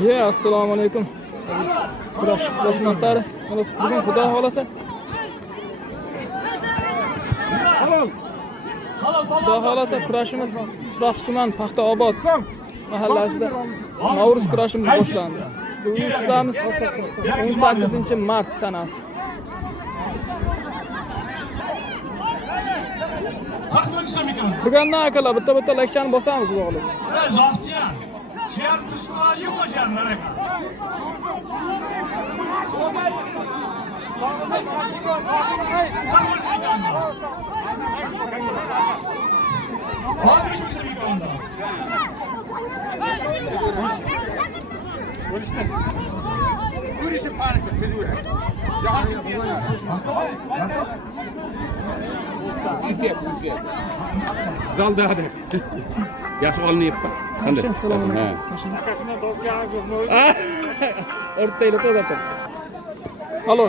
Assalomu alaykum. Kurash bosmatlari. Bugun Xudo xolasa. Xudo xolasa kurashimiz Chiroqchi tuman Paxtaobod mahallasida Navruz kurashimiz boshlandi. Bugun istamiz 18-mart sanasi. Bugundan akalar bitta lekchani bosamiz Xudo xolasa. Zohchiyan. Şehir sıçtırıcı yok hocam nereye? Kalmış mı kanka? Kalmış mı kanka? Bu işi paylaşmak mecburen. Zalda hadi. Yaxshi olinyapti. Qanday? Assalomu alaykum. O'rtayla to'g'ri. Alo.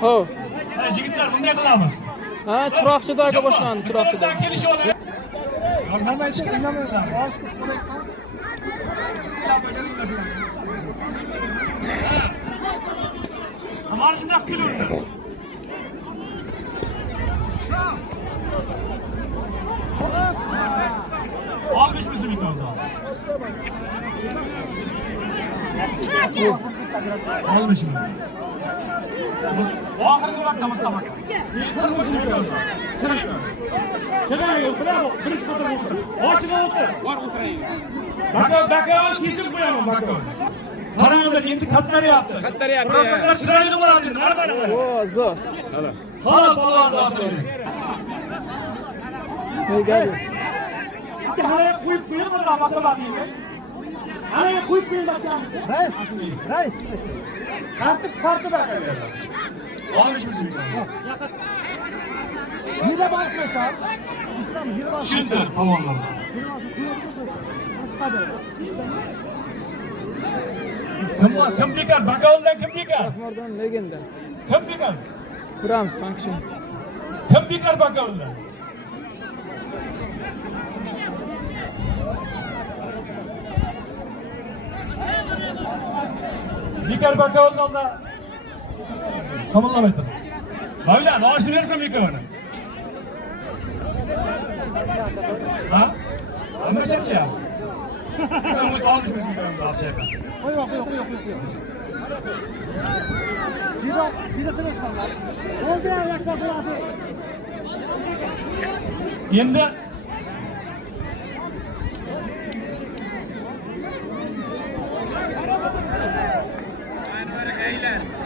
Ho. Yigitlar bunday qilamiz. Ha, Chiroqchidagi boshlandi, Chiroqchida. Kelishib oladi. Nima ishga nima Mana shunday qilib Almış mısın mikrofonu? Almış mı? O ahırda bak da Mustafa. Kırmak mısın mikrofonu? Çekil yok, bravo. Bir foto otur. Açma otur. Var oturayım. Bakın kesin koyamam bakın. Paramızda endi katları yaptı. Katları yaptı. Burası kadar çıraylı var dedi. Nerede? O zor. Hala Allah'ın zatı. Ne geldi? Haraya koyup koyuyor mu lan masalar değil mi? Haraya koyup koyuyor bakacağım. Reis. Kartı da veriyorlar. Almış mısın? Yine bakmıyor abi. Şimdi tamamlar. Kim bekar? Bakaldan kim bekar? Ahmardan legenda. Kim bekar? Kuramiz kanka şimdi. Kim bekar bakaldan? Bekar bakaldan da tamamlamaydı. Mevla, ne açtı versen bekarını? Ha? Ama çarşı ya. Ben bu almış mısın bekarını daha şey? Koy. Bir de sırası var. Oldu ya yaklaşık abi. Endi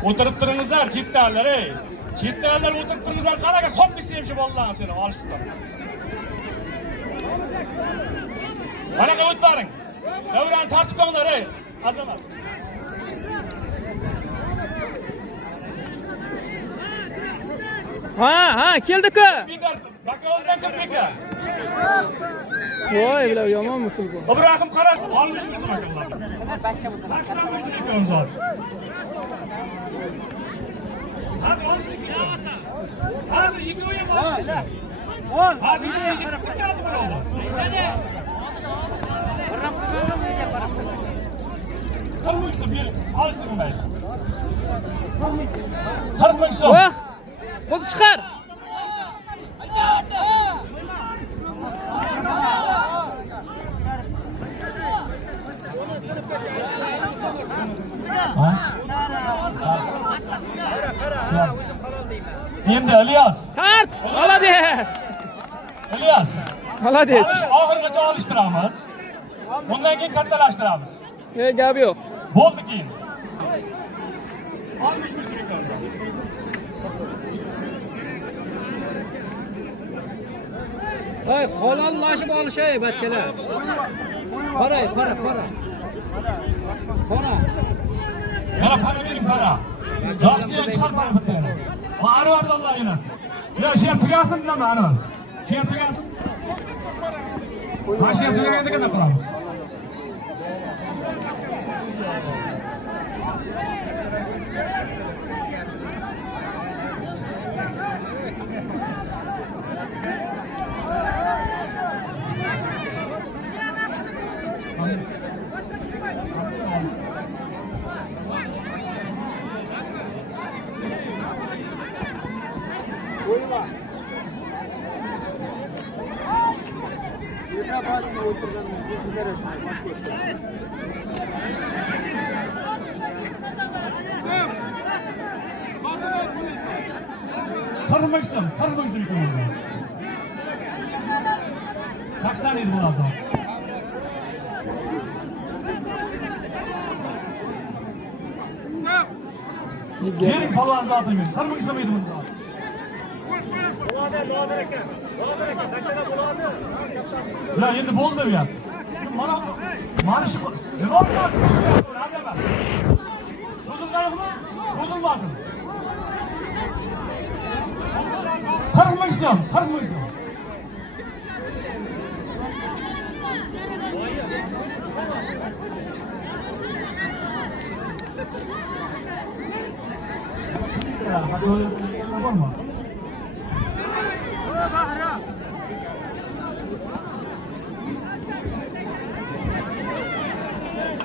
o'tirib turingizlar, chetdalar ey. Chetdalar o'tirib turingizlar, qanaqa qop bisayimshi bolalarni seni olishdilar. Qanaqa o'tlaring? Davrani tartib qo'yinglar ey, azamat. Ha, keldi-ku. Bekar, bakovdan kim bekar? Voy, bular yomon musul bu. Ibrohim qara, olmish misiz bakovlar? 80 milyon zot. Hozir olishdik. Hozir ikki o'yin olishdik. Hozir ikki oldi. Qirq bir olishdik mayli. 40 ming so'm. Voh! Qo'l chiqar. Endi İlyas. Kart! Молодец! İlyas. Молодец! Oxirgacha olishtiramiz. Bundan keyin kattalashtiramiz. Gap yo'q. Bo'ldi keyin. Olmuş mısın mikrofonu? Hey, halollaşıp alışay bachchalar. Para. Yana para verin para. Zohchiyan chiqar para qildi. Va Anvar Allohgina. Ya sher tugasin nima Anvar? Sher tugasin. Ha sher tugaganda qanday qilamiz? Kırmaksın yıkılmamıza. Kaç taneydi bu lazım? Yerim palan zaten benim. Kırmaksın mıydı bunu zaten? Ya endi bo'ldi bu ya. Mana shu nima bo'lmoqchi? Azama. Buzilmaymi? Buzilmasin. Qirmaysan. Hadi öyle yapalım mı?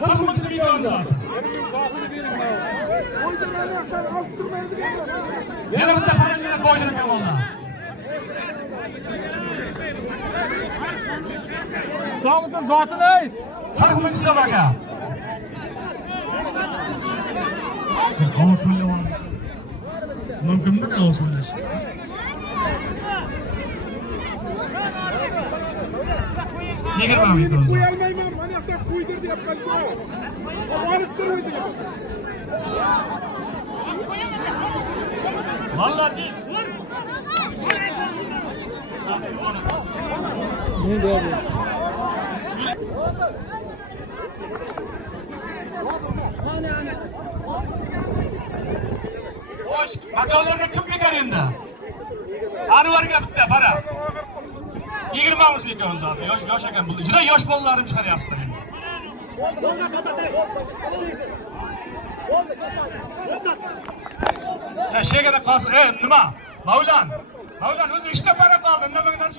Takmak istemiyorum zaten. Yana bitta parajini boshini kamonda. Sağlıkın zatını ey. Takmak istem aka. Havuz böyle var. Mümkün mü havuz böyle? Niye mi yapıyorsun? Uyalmayman, manakta kuydur deyapman ku. Olistir o'zi. Vallahi dis. Ne diyor bu? Hoş, makallarga kim bekar endi? Anvarga bitta para. 20 mavuz ekan zoti. Yosh ekan. Juda yosh bolalarim chiqaryapsizlar endi. Ya shegada qolsa, nima? Mavlan o'zi ishda para qoldi. Nimadan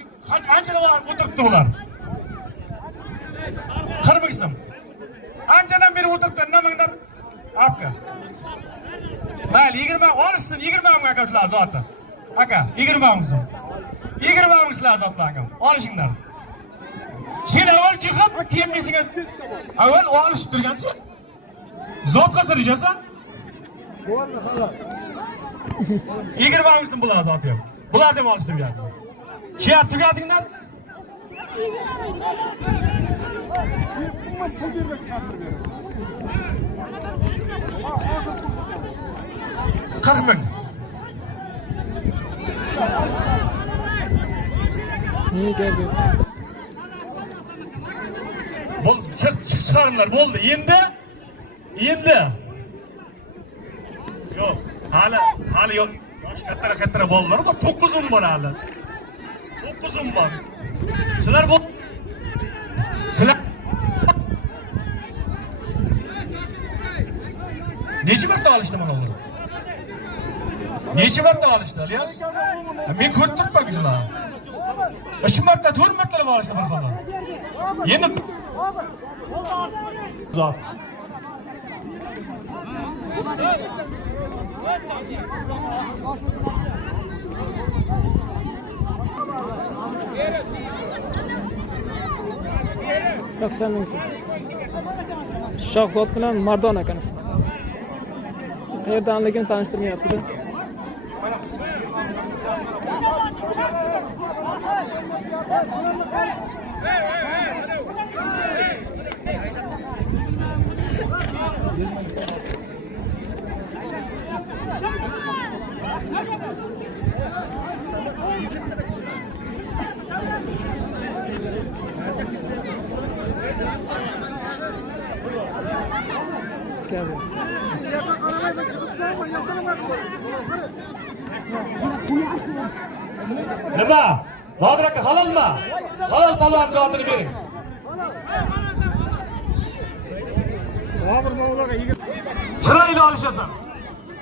anchalar o'tiribdi ular. Qirmiqsim. Anchadan beri o'tiribdi. Nimadan apka. Mayli 20 olishsin, 20 mingga aka shular zoti. Aka, 20 mingizim. 20 ming sizlar zotlarga. Olishinglar. Sen avval chiqib, kiyimlisingiz. Avval olishib turgansiz. Zot qasirjasan? Bo'ldi, xolos. 20 ming so'm bular zoti ham. Bular ham olishib turgan. Shart tugatinglar. Pul berib chiqarib ber. 40 ming. Ne diyor bu? Çıkarınlar, bo'ldi. Endi. Yo'q, hali yo'q. Yosh kattara bolalar bor. 9 ming bor hali. 9 ming bor. Sizlar necha marta olishdi mana ular? Necha marta olishdi, Ilyos? Men ko'rib turibman sizlar. 3 marta, 4 martalab olishdi bir xil. Endi zot. Saksan ming so'm. Shohzod bilan Mardon akani ismi. Qayerdanligini tanishtirmayapti-da. Nima? Nodir aka halolmi? Halol palon zotini bering. Chiroyli olishasan.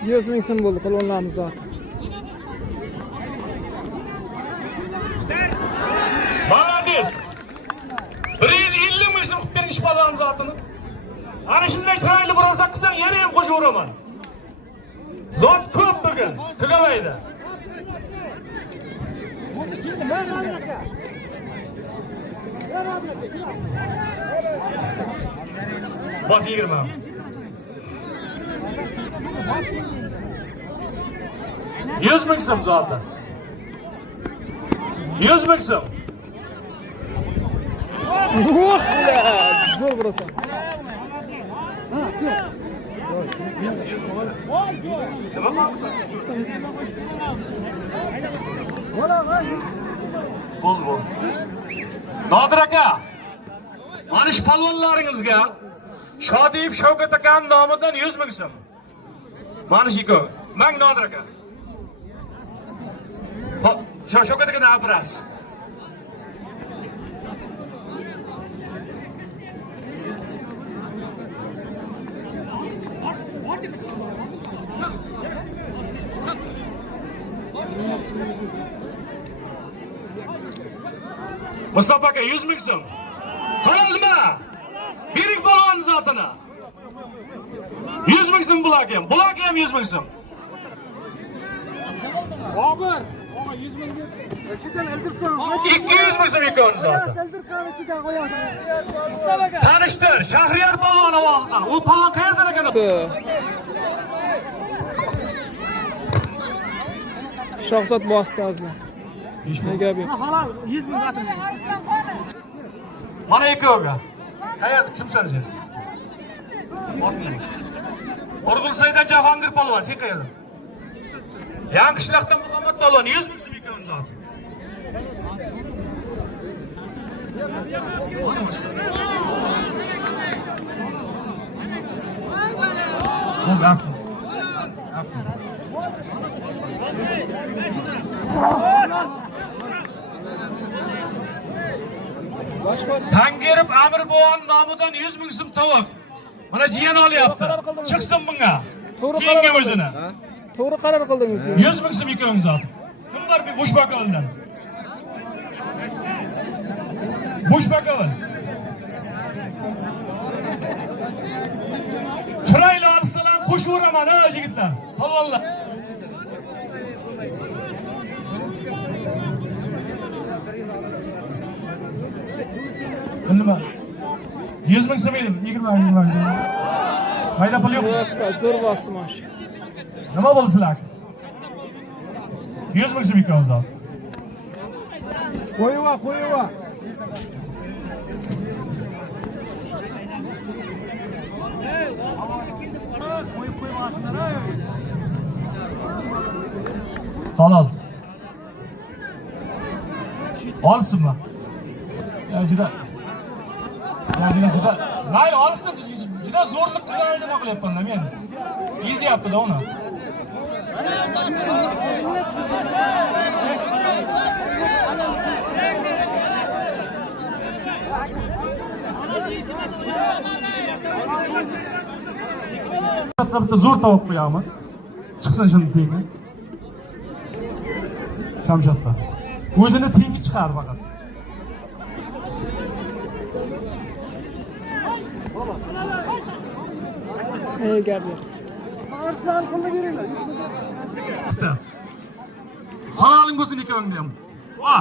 100 ming so'm bo'ldi palonlarimiz zoti. Молодец. 150 ming so'm qilib bering shu palon zotini. Ana shunday chiroyli birozdan qilsam yana ham qo'shib uraman. Zot ko'p bugun, tugamaydi. Bas 20. 100 ming so'm zaten. 100 ming so'm. Zo'r bo'lasan. Bol. Nodir aka. Mana shu palvonlaringizga Shodiyev Shavkat akaning nomidan 100 ming so'm. Mana shu ikkovi. Mang Nodir aka. Shavkat akadan abras. Mustafa aka 100 ming so'm. Halalmi? Bering balon zotini. 100 ming so'm bular ham. Bular ham 100 ming so'm. Bobur. 100 ming. Ichidan ildirsin. 200 ming so'm ikkovini zoti. Ildirgan ichidan qo'yasan. Tanishtir, Shahriyar polvon ovozidan. U polvon qayerdan ekan? Shahzod bosdi azman. Ne gap yo'q. Halal 100 ming zaten. Mana ikkoviga. Qayerda kimsan sen? Otning. Urg'ulsaydan Jahongir polvon, sen qayerda? Yanqishloqdan Muhammad polvon 100 ming so'm ikkovini zoti. Bu gap. Tangerib Amir Boğan nomidan 100 ming so'm tovuq. Mana jiyan olyapti. Chiqsin bunga. Keyingi o'zini. To'g'ri qaror qildingiz. 100 ming so'm ikkovini zoti. Kim bor bu Bushbakovdan? Bushbakov. Chiroyli olsalar qo'shuveraman, ha yigitlar. Halollar. Nima? 100 ming so'm edi, 20 ming. Mayda pul yo'q. Zo'r bosdi mash. Nima bo'ldi sizlar? 100 ming so'm ikkovini zot. Qo'yva. Halol. Olsinmi? Juda. Mayli, olsin. Juda zo'rlik qilganini qilyapman men. Yezyapti-da uni. Bitta zo'r tovuq qo'yamiz. Chiqsin shuni tengi. Shamshodda. O'zini tengi chiqar faqat. Gap yo'q. Arslan pulni beringlar. Haloling bo'lsin ikkovingni ham. Va.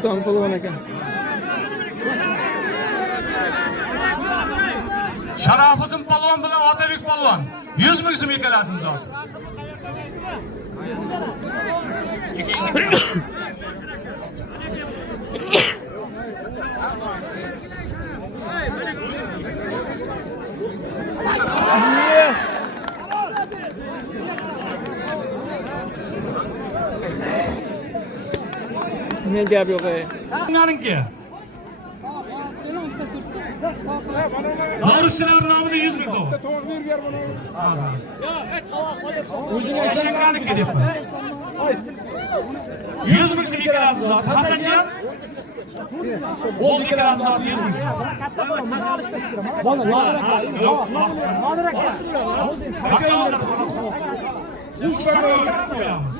Son polvon ekan. Sharafiddin polvon bilan Otabek polvon 100 ming so'm ekalasini zot. 200 ming. Ne gap yo'q. Narinki. Norishchilar nomidan 100 ming tovuq. Tovuq ber bana. O'shanganiki deyapman. 100 ming so'm ekalasiz zot. Hasanjon. Bo'ldi ekalasiz zot 100 ming so'm. Nodir aka. Qo'yamiz.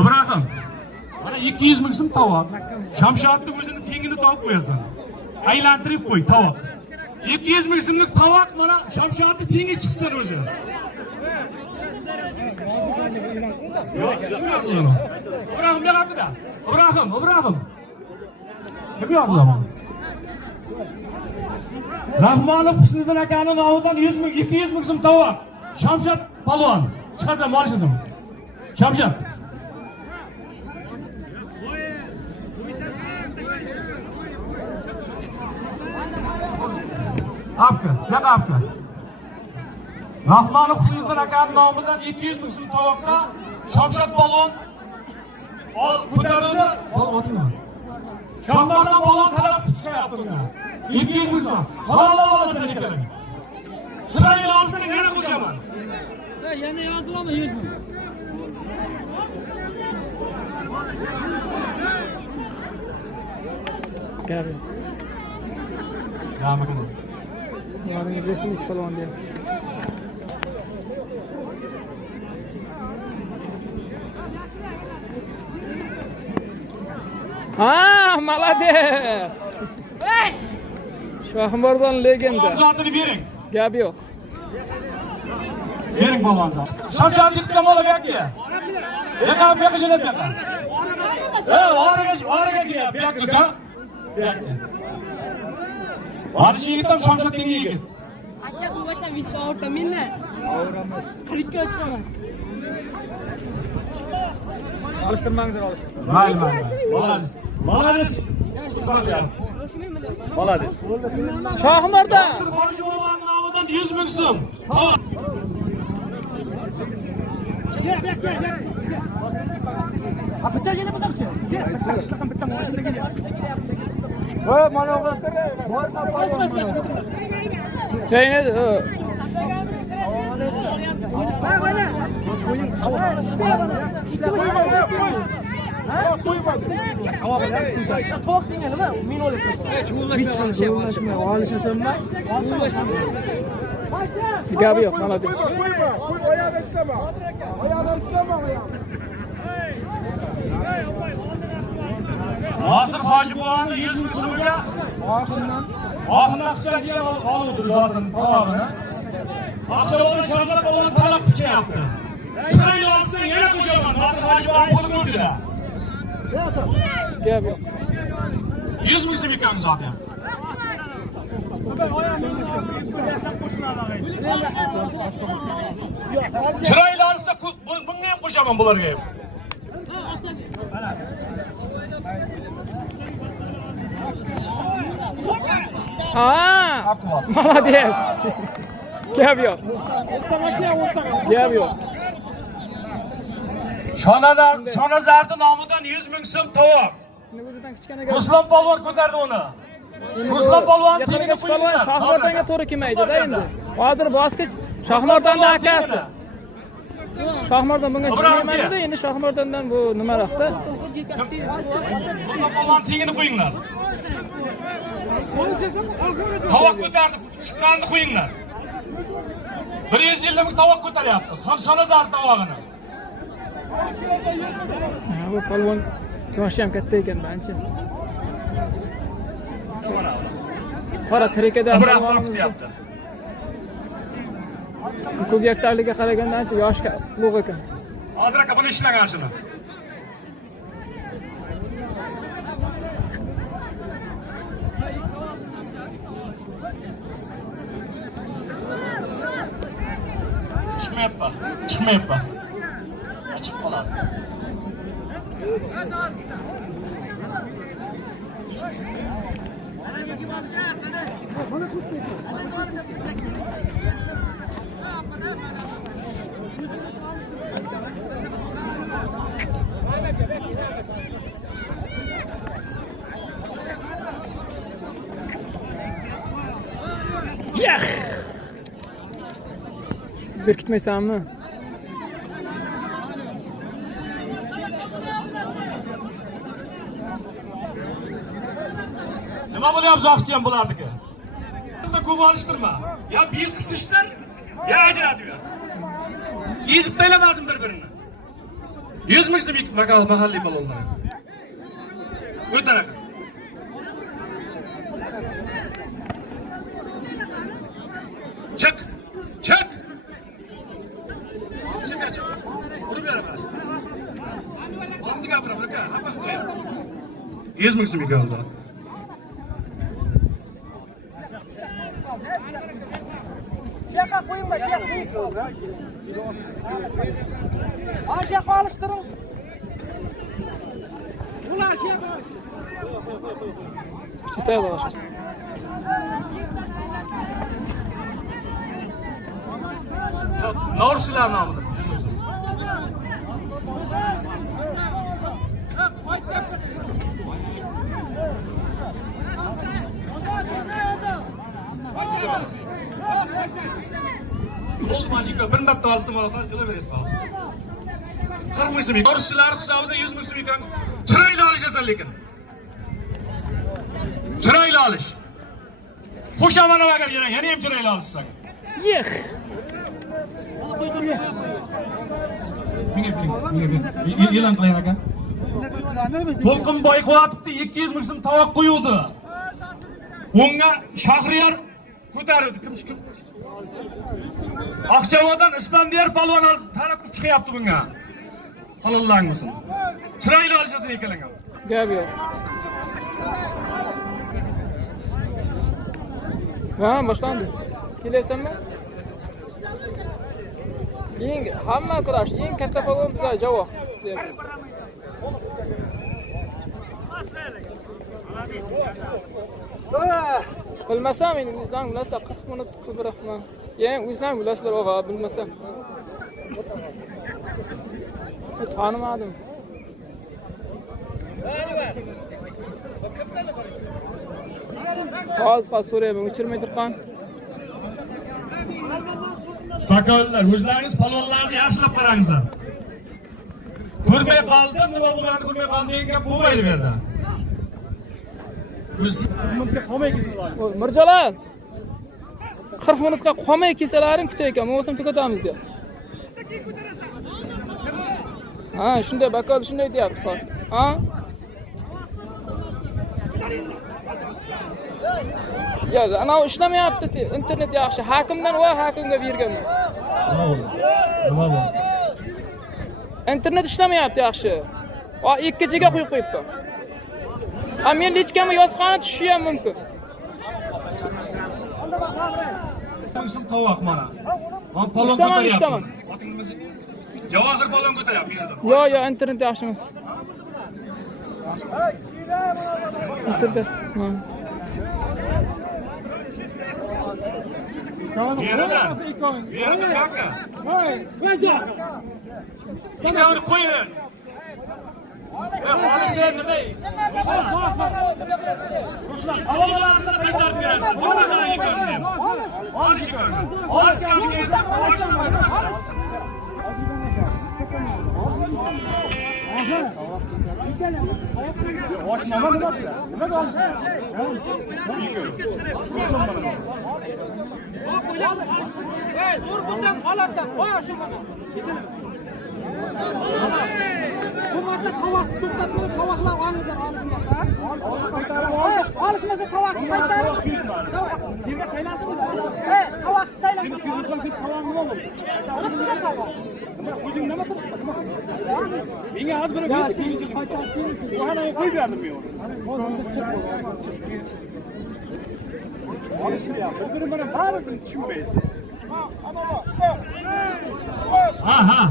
Ibrahim, mana 200 ming so'm tovuq. Shamshodni o'zini tengini topib qo'yasan. Aylantirib qo'y tovuq. 200 ming so'mlik tovuq mana Shamshodni tengi chiqsin o'zi. İbrahim ne hakkında? İbrahim. Kim yazdı lan? Rahmanov Husniddin akaning nomidan 100 ming, 200 ming so'm tovoq. Shamshat palvon. Chiqasan, molishsan. Shamshat. Apka, yo'q apka. Rahmanov Husniddin akaning nomidan 200 ming so'm tovoqqa Shamshat palvon ko'taruvda o'tirma. Shambatdan balon talab chiqayapti unga. 200 ming so'm. Halol olasan ekan. Chiroyli olsang yana qo'shaman. Yana yozilaman 100 ming. Gel. Devam edelim. Yarın resim hiç falan diye. Ha, молодец. Shohmardon legenda. Balonzotini bering. Gap yo'q. Bering balonzot. Shamshat chiqdi mola bu yoqqa. Yo'q, bu yoqqa jo'nat bu yoqqa. Oraga kel, bu yoqqa. Bu yoqqa. Marish yigitim Shamshat tengi yigit. Aka bu bacha visa o'rtaminda. Avramas. Qirikka chiqaman. Alıştırmanızdır alıştırmanızdır. Молодец. Молодец. Молодец. Shohmardon. Hoji boboning nomidan 100 ming so'm. Bitta jini bo'larchi? Qishlaqam bitta mashina kelyapti. Keyin gap yo'q, молодец. Oyog'i ishlama. Hozir Hoji boboning 100 ming so'miga oxirdan qisqacha oluvdi zotin tovog'ini. Aqchabodan Shamshat boboning talab kuchayapti. Chiroyli olsang yana qo'shaman. Hozir Hoji bobo qo'lib ko'rdilar. Gap yo'q. 100 ming so'm ekan zotin. Chiroyli olsa bunga ham qo'shaman bularga ham. Ha! Молодец. Gap yo'q. Gap yo'q. Shonazardi nomidan 100 ming so'm tovoq. O'zidan kichkina gap. Ruslan polvon ko'tardi uni. Ruslan polvon tiliga Polvon Shohmardonga to'g'ri kelmaydi-da endi. Hozir bosqich Shohmardonning akasi. Shohmardon bunga chiqmaydi-da, endi Shohmardondan bu nimaroqda? Ruslan polvon tigini qo'yinglar. Tovoq ko'tardi, chiqqanini qo'yinglar. 150 ming tovoq ko'taryapti. Shonazardi tovog'ini. Bu polvon yoshi ham katta ekan ancha. Qara tirikada Biroq kutyapti. ko'kyaktaliga qaraganda ancha yoshga ulug' ekan. Hozir aka buni ishlagan shuni. Chiqmayapti. Chiqib qoladi. Yah! Berkitmaysanmi? Nima bo'lyapti zoqchiyan bularniki? Bitta ko'p olishtirma. Ya bir qisishtir, ya ajratib ber. Ezib taylamazim bir-birini. 100 ming so'm mahalliy palonlar. O'tar. Çık. Çık. 100 ming so'm ekan o'zi. Şaka koyun da şaka koyun. Ha şaka alıştırın. Ulan şaka. Çeteye bak. Norşilar namıdır. Oldu majika bir marta alsam olsan jılı veresiz abi. 40 ming so'm. Norşilar hisobida 100 ming so'm ekan. Chiroyli olishasan lekin. Chiroyli olish. Qo'shaman agar yana ham chiroyli olishsan. Yeh. Menga e'lon qiling aka. To'lqin Boyqo'yatibdi 200 ming so'm tovoq qo'yuvdi. Unga Shahriyar ko'tardi. Kim? Aqshavotdan Ispandiyar palvon taraf chiqyapti bunga. Halollanmasin. Chiroyli olishasan ekanlar. Gap yo'q. Ha, boshlandi. Kelyapsanmi? Eng hamma kurash, eng katta palvon bizlar javob. Bilmasam, endi o'zingizdan bilasizlar 40 minut ko'proqman. Yani o'zingizdan bilasizlar, og'a, bilmasam. Tanımadım. Az so'rayman, o'chirmay turgan. Bakollar, o'zlaringiz palvonlaringizni yaxshilab qarangizlar. Ko'rmay qoldim, nima bo'lganini ko'rmay qoldim degan gap bo'lmaydi bu yerda. Mirjalal. 40 minutga qolmay kesalaring kutaykan, men o'zim tugatamiz deb. Ha, shunday bakol shunday deyapti hozir. Ha? Ya, ana ishlamayapti, internet yaxshi. Hakimdan va hakimga berganman. Nima bo'ldi? İnternet ishlamayapti yaxshi. Va 2G'ga qo'yib qo'yibman. Ha, men lechkamga yozxona tushishi ham mumkin. So'm tovoq mana. Men palon ko'taryapman. Javohir palon ko'taryapman bu yerda. Yo, internet yaxshi emas. Internet. Yeridan baka. Sen qo'ying. Olishlar nima? Ruslan, avvallarni qaytarib berasiz. Buni qilay ekan. Olish ekan. Olishgan kelsa, olishni qo'ymaslar. Zo'r bo'lsam qolarsan, qo'y shunga. Bo'lmasa tovoq to'xtatmay tovoqlar olinglar, olishmoqda. Olishmasa tovoqni qaytarib. Yerga taylansin. Tovoq taylan. Sen kirishdan sen tovoqni nima bo'ldi? O'zing nima turibsan? Menga hozir bir qaytarib kelsin. Qana qo'yib berdim men uni. Olishmayapti. Bir mana baribir tushunmaysiz. Aha.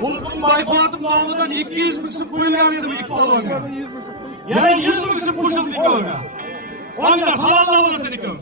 To'lqin Boyqo'yatib nomidan 200 ming so'm qo'yilgan edi bu ikki palvonga. Yana 100 ming so'm qo'shildi ikkoviga. Onlar halollar bo'lasan ikkovi.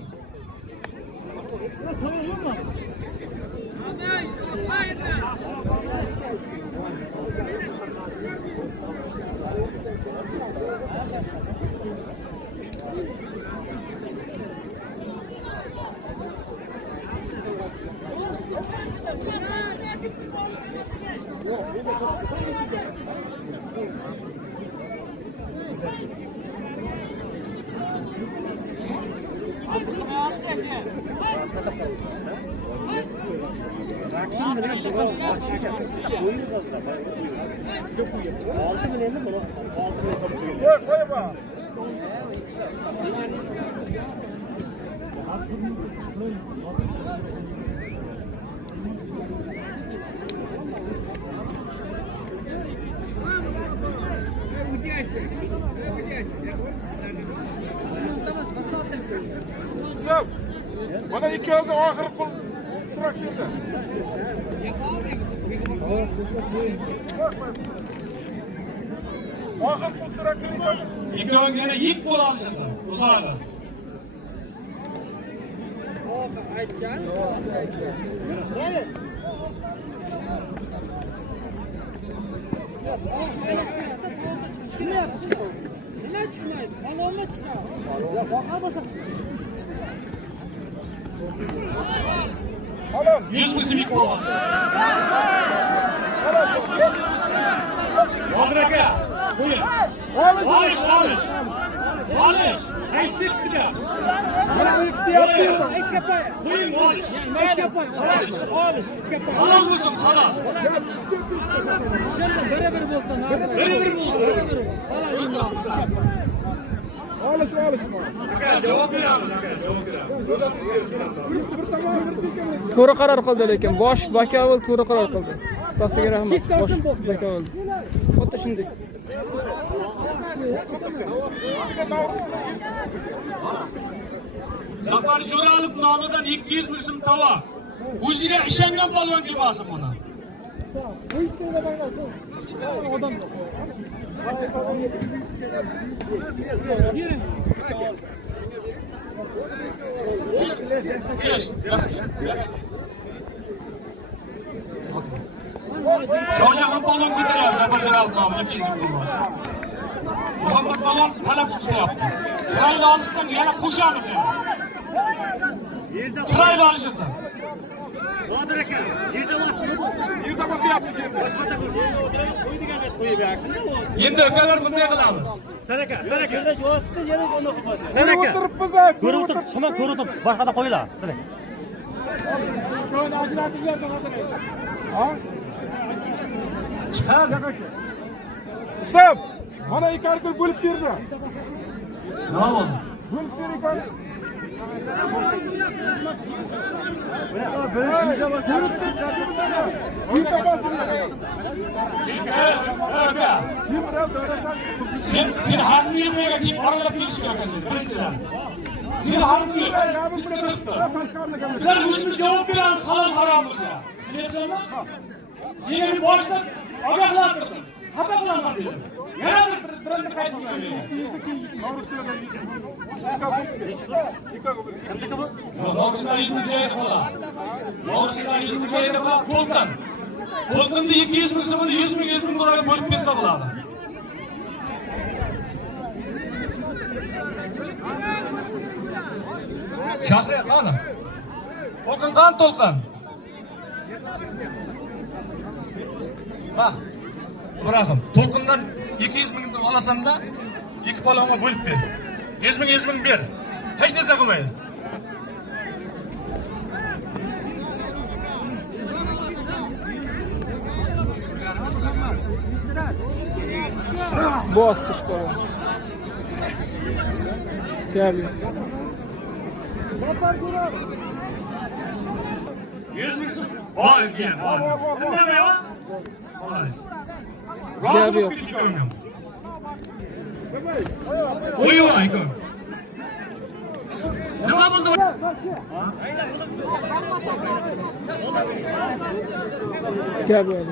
Asaf. Bana ikkovga oxir pul so'rab berdi. Oxir pul so'rab berdi. Ikkoving yana yik bo'la olishasan. O'zaro. Alın. 100 ming so'm yik bo'la olishsan. Hozir aka. Qo'ying. Olish. Aytib qilyapsiz. Qo'ying, olish. Halol bo'lsin, halol. Beraber bo'ldi. Bir bo'ldi. Olish. Aka, javob beramiz, aka, javob beramiz. To'g'ri qaror qildi lekin bosh bakovul to'g'ri qaror qildi. Tasiga rahmat. Bosh bakovul. Xuddi shunday. Zafar Jo'ralov nomidan 200 ming so'm tovoq. O'ziga ishongan polvon kelmasin buni. Shohjahon polvon ko'taryapti Zafar Jo'ralov nomidan Facebook bo'lmasa. Muhammad polvon talab qilyapti. Chiroyli olishsan yana qo'shamiz endi. Chiroyli olishasan. Nodir aka, yerda vaqt yo'q. Yerda bosyapti. Boshqada qo'ydigan qo'yib bersin. Endi akalar bunday qilamiz. Sanaka. Yerda jo'ratibdi, yana qo'yib qo'yasiz. Sanaka. O'tiribmiz, ko'rib o'tirib, hamma ko'rib o'tirib, boshqada qo'yinglar. Sanaka. Ha? Chiqar. Asaf. Mana ikarga bo'lib berdi. Nima bo'ldi? Bo'lib bergan. Sen haqni yemaga kelib oralab kelishga akasan birinchidan. Sen haqni yemaga turibdi. Bizlar o'zimiz javob beramiz halol harom bo'lsa. Tushunayapsanmi? Seni boshdan ogohlantirdim. Xafa qilaman dedim. Yana birinchi qaytib keldim. Noxushlar 100 ming joyida qoladi. Noxushlar 100 ming joyida qoladi. To'lqinni 200 ming so'mni 100 ming dollarga bo'lib bersa bo'ladi. Shahriya qani? To'lqin qani To'lqin? Ha. Ibrahim, To'lqindan 200 ming olasan-da, ikki polvonga bo'lib ber. 100 ming ber. Hech narsa qilmaydi. Bosqish polvon. Keldi. 100 ming so'm. Olgan. Nima yo'q? Olis. Gap yo'q. Qo'yib aytdim. Nima bo'ldi? Gap yo'q.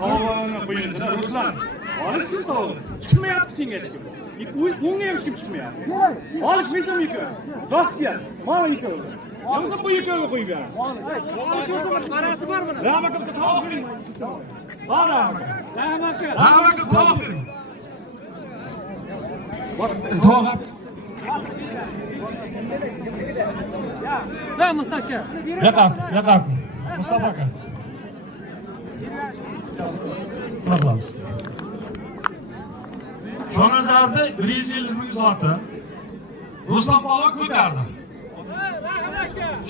Tavuğunu koyun. Ruslan. Alışsın tavuğunu. Çıkmayaptı çingeçim. Bunga ham chiqib chiqmayapti. Olishmaysam yıkıyor. Vaqt gel. Mal yıkıyor. Yoksa bu yıkıyor koyup ya. Olishimiz parasi bor buni. Rahmatli tavoq bering. Bor rahmatli. Rahmatli. Rahmatli tavoq bering. Bor tavoq. Ya Musaka. Yaqab. Mustafa aka. Nima qilamiz? Shonazarda 150 ming zoti Rustam polvon ko'tardi.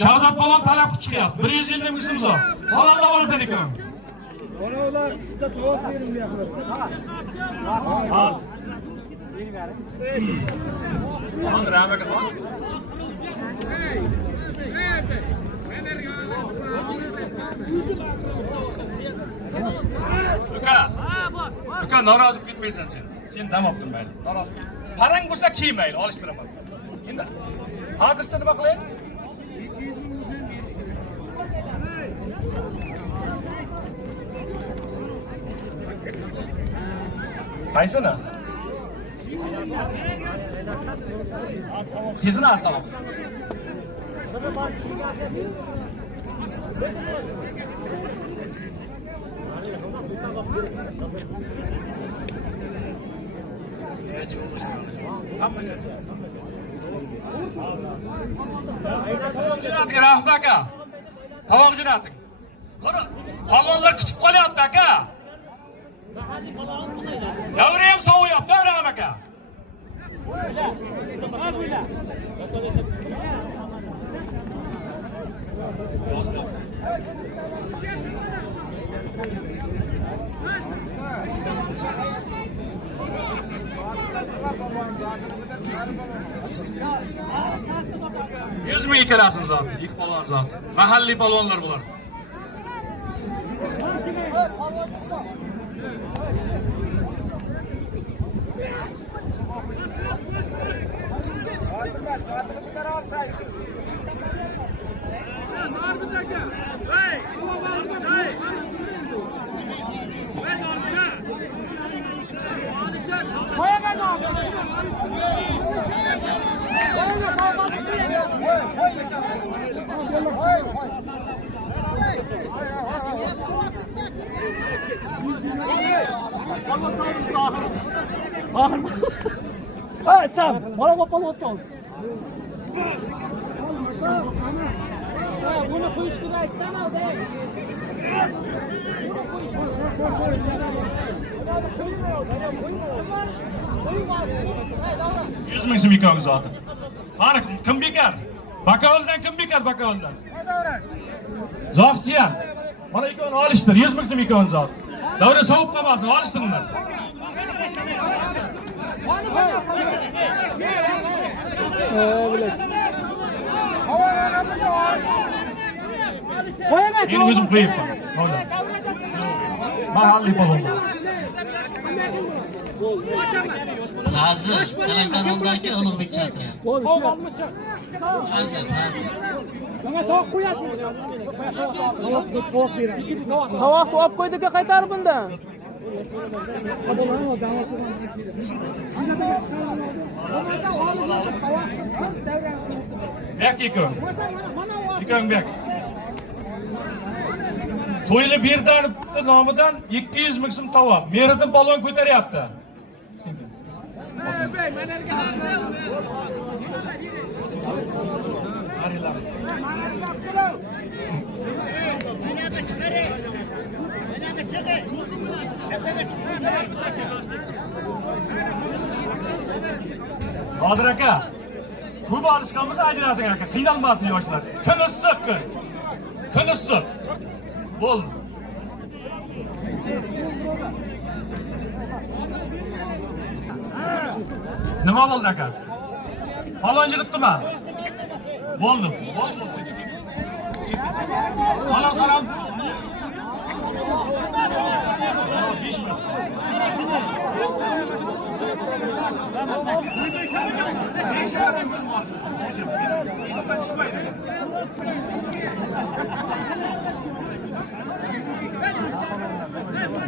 Shahzod polvon talab qilib chiqyapti. 150 ming so'm zot. Xonanda olasan ekan. Onalar bitta tovoq bering bu yoqda. Ha. Mana rahmat aka. Uka norozi bo'lib ketmaysan sen. Sen dam olibdin mayli. Norozi. Parang bo'lsa kiymayli, olishtiraman. Endi hozircha nima qilaylik? Qaysini? Qizini azdan ol. Rahmat aka. Tovoq jinating. Qara, palonlar kutib qolyapti aka. Davra ham sovuyyapti, Rahmat aka. Yüzme ikelasın zaten, ilk balon zaten. Mahalli balonlar bular. Ha Sam, bana kapalı otur. Bunu kuyuşkuna ekten al de. 100 ming so'm ekan zaten. Qani kim bekar? Bakovuldan kim bekar Bakovuldan? Zoqchiyan. Mana ikkovini olishdir, 100 ming so'm ekan zaten. Davra sovuq qolmasin, olishtiringlar. Men o'zim qo'yibman. Mana. Mahalliy balonlar. Hazır, Karan kanalındaki Ulug'bek chaqiryapti. Hazır. Bana tavuk koyasın. Tovoq olib qo'ydik-a, qaytarib bundan. Bek ikon. İkon bek. To'yli Berdanov nomidan 200 ming so'm tovoq. Meridan balon ko'taryapti. Hozir aka, ko'p olishganmiz ajrating aka, qiynalmasin yoshlar. Kun issiq kun. Kun issiq. Bo'ldi. Nima bo'ldi aka? Falonchilikdimi? Bo'ldi. Halol qaram.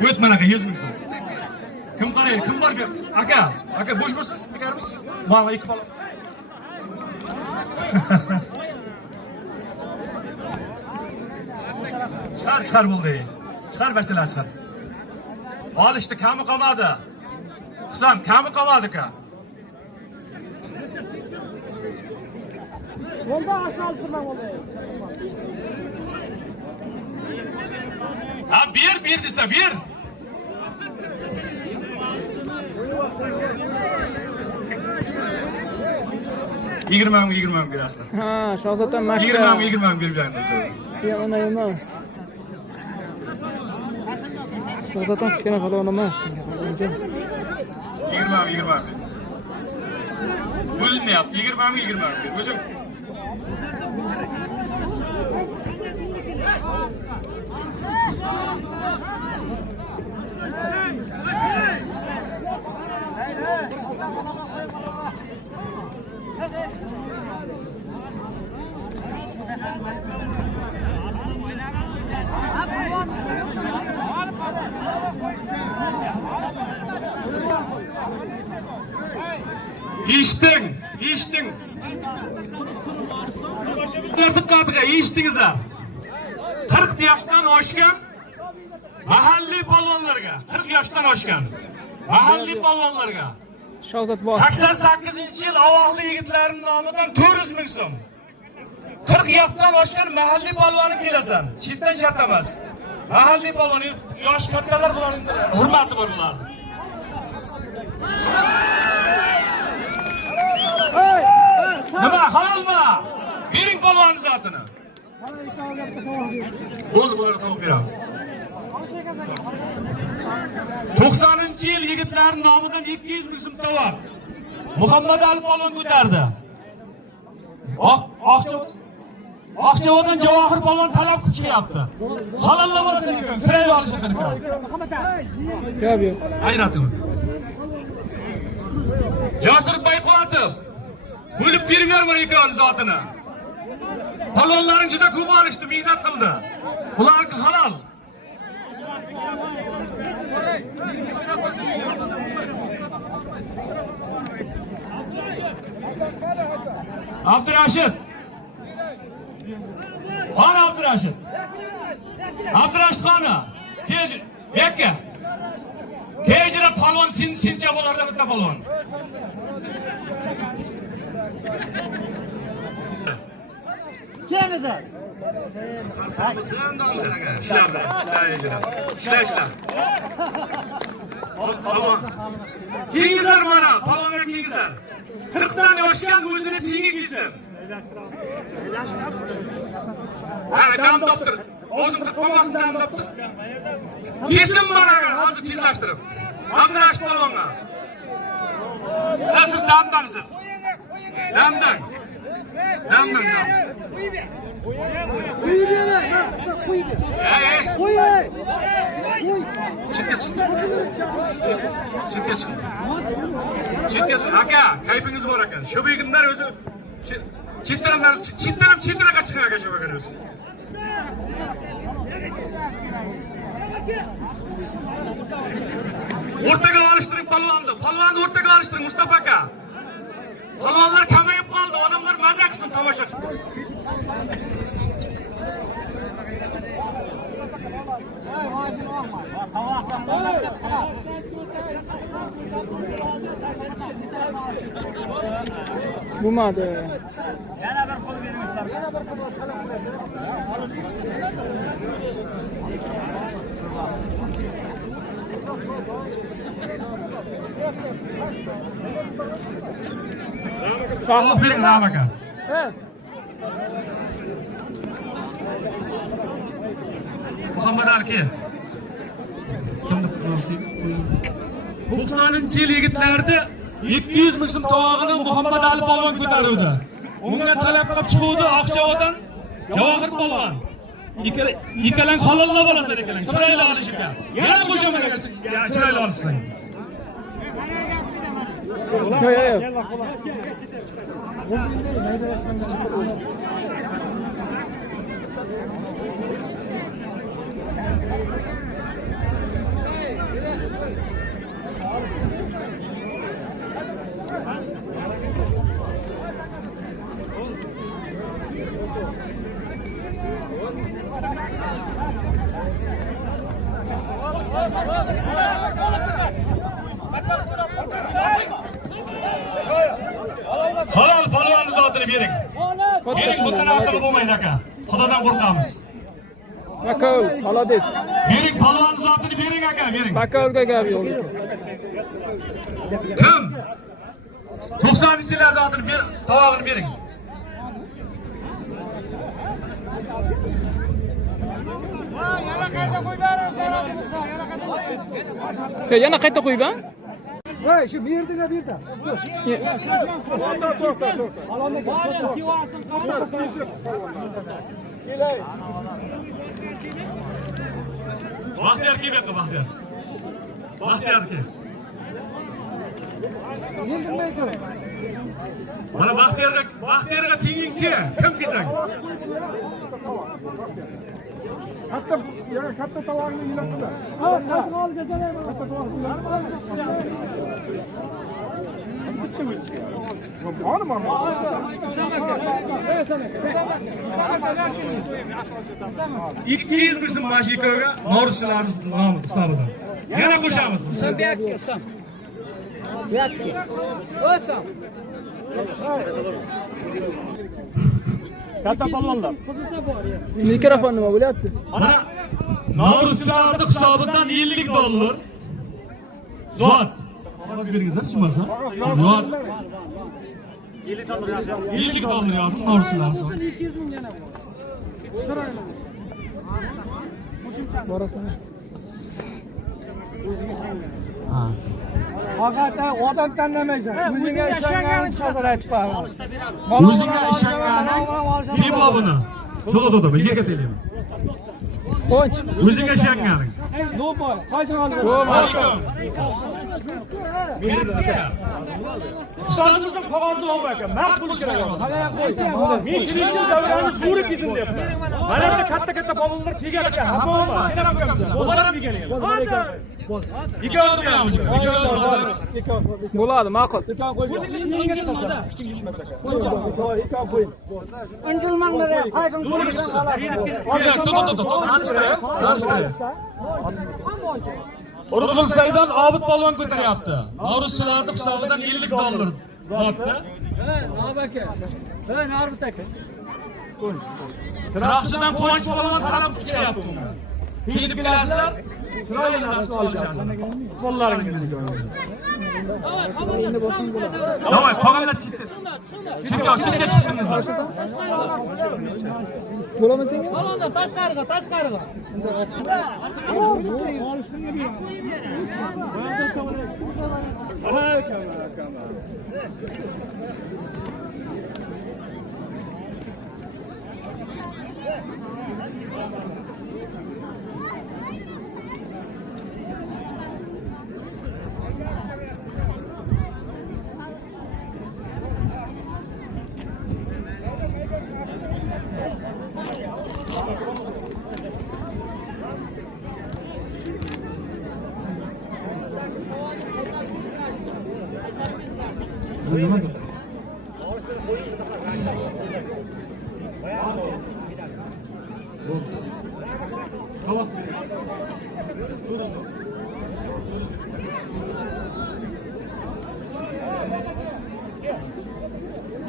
Yo'q mana 100 ming so'm. Kim qaraydi? Kim bor bu? Aka bo'sh bo'lsiz, bekarmiz. Mana ikki bola. Chiqar bo'ldi. Chiqar bachalar chiqar. Olishdi, kami qolmadi. Husan, kami qolmadi aka. Yolda aşağı alıştırmam oldu. Ha bir desa bir. Yigirma ming berasizlar. Ha, Shahzoddan Makka. 20 ming bergan. Ya ona emas. Shahzoddan kichkina falon emas. 20 ming. Bo'linyapti. 20 ming. O'zim. Eshitding. Diqqatga eshitdingizlar. 40 yoshdan oshgan mahalliy polvonlarga, 40 yoshdan oshgan mahalliy polvonlarga Shahzod bor. 88-yil ovoqli yigitlarning nomidan 400 ming so'm. 40 yoshdan oshgan mahalliy polvonim kelasan. Chetdan shart emas. Mahalliy polvon yosh kattalar bularning hurmati bor bular. Nima halolmi? Bering polvonni zotini. Bo'ldi, bularga to'g'ri beramiz. 90-yil yigitlarning nomidan 200 ming so'm tovoq Muhammad Ali polvon ko'tardi. Oqchavotdan Javohir polvon talab qilib chiqyapti. Halollamasin ekan, chiroyli olishasan ekan. Gap yo'q. Ayratim. Jasur Bayqoatov bo'lib bermayman ekan zotini. Polvonlaring juda ko'p olishdi, mehnat qildi. Ularga halol. Abdurashid. Qani Abdurashid? Abdurashid qani? Bekka. Kejira polvon sincha bo'lardi bitta polvon. Kimida? Ishla. Polvon. Kengizlar mana, polvonga kengizlar. 40 dan oshgan o'zini tengi kelsin. Ana dam toptir. O'zim qilib qo'ymasin dam toptir. Kesin bor agar hozir tezlashtirib. Abdurashid polvonga. Siz damdansiz. Damdan. Chetkasi aka, kayfingiz bor ekan. Shu begimlar o'zi chetdan chiqgan ekan shu begim o'zi. O'rtaga olishtiring polvonni. Polvonni o'rtaga olishtiring Mustafa aka. Polvonlar kamayib qoldi, odamlar maza qilsin, tomosha qilsin. Bo'lmadi. Yana bir qo'l beringlar. Alloh bering Ramaka. Muhammad Ali. 90-yil yigitlarda 200 ming so'm tovog'ini Muhammad Ali polvon ko'taruvdi. Unga talab qilib chiquvdi Oqchavotdan Javohir polvon. Ikkalang halolla bo'lasizlar ekan. Chiroyli olish ekan. Yana qo'shaman ekan. Chiroyli olishsan. Halol polvonni zotini bering. Bering, bundan ortiq bo'lmaydi aka. Xudodan qo'rqamiz. Bakol, halodis. Bering, polvonni zotini bering aka, bering. Bakolga gap yo'q. Kim? 90-yillar zotini ber, tovog'ini bering. Yana qayta qo'yib, ha? Voy, shu merdinga bu yerda. To'xta. Baxtiyor kelib yoqqa, Baxtiyor. Baxtiyor kel. Yendirmaydi. Mana Baxtiyorga tenging ke? Kim kelsang? Katta tovog'ini yilaqda. $200 ming so'm mana ikkoviga Novruzchilar nomi hisobidan. Yana qo'shamiz. Sen bu yerga kelsan. Bu yerga. O'san. Katta palvonlar. Mikrofon nima bo'lyapti? Mana Novruzchilarning hisobidan $50. Zot. Ovoz beringizlar, chiqmasa. Yoz. $50 yozib Novruzchilar. Borasana. Faqat odam tanlamaysan. O'zingga ishonganing hozir aytib beraman. O'zingga ishonganing hibobini. To'g'ri, bizga ketelaymi? Qo'ch. O'zingga ishonganing. Zo'boy, qaysini olib? Ustozimizning qog'ozni olma ekan. Maqt bo'lish kerak. Men shuning uchun davrani zo'ri kezin deyapman. Mana bu katta palvonlar kelgan ekan. Hammoma, sen ham kelgan. Ular ham kelgan ekan. Ikkovi beramiz. Bo'ladi, ma'qul. Urug'ul Saydan Obid polvon ko'taryapti. Novruzchilarning hisobidan $50 bo'pti. Norbit aka. Chiroqchidan Quvonch polvon talab kuchayapti uni. Kelib kelasizlar, chiroyli narsa olishasiz. Qo'llaringizga. Davay, qolganlar ketdi. Chekka chiqdingizlar. Bo'ladimi senga? Balonlar tashqariga. Nima?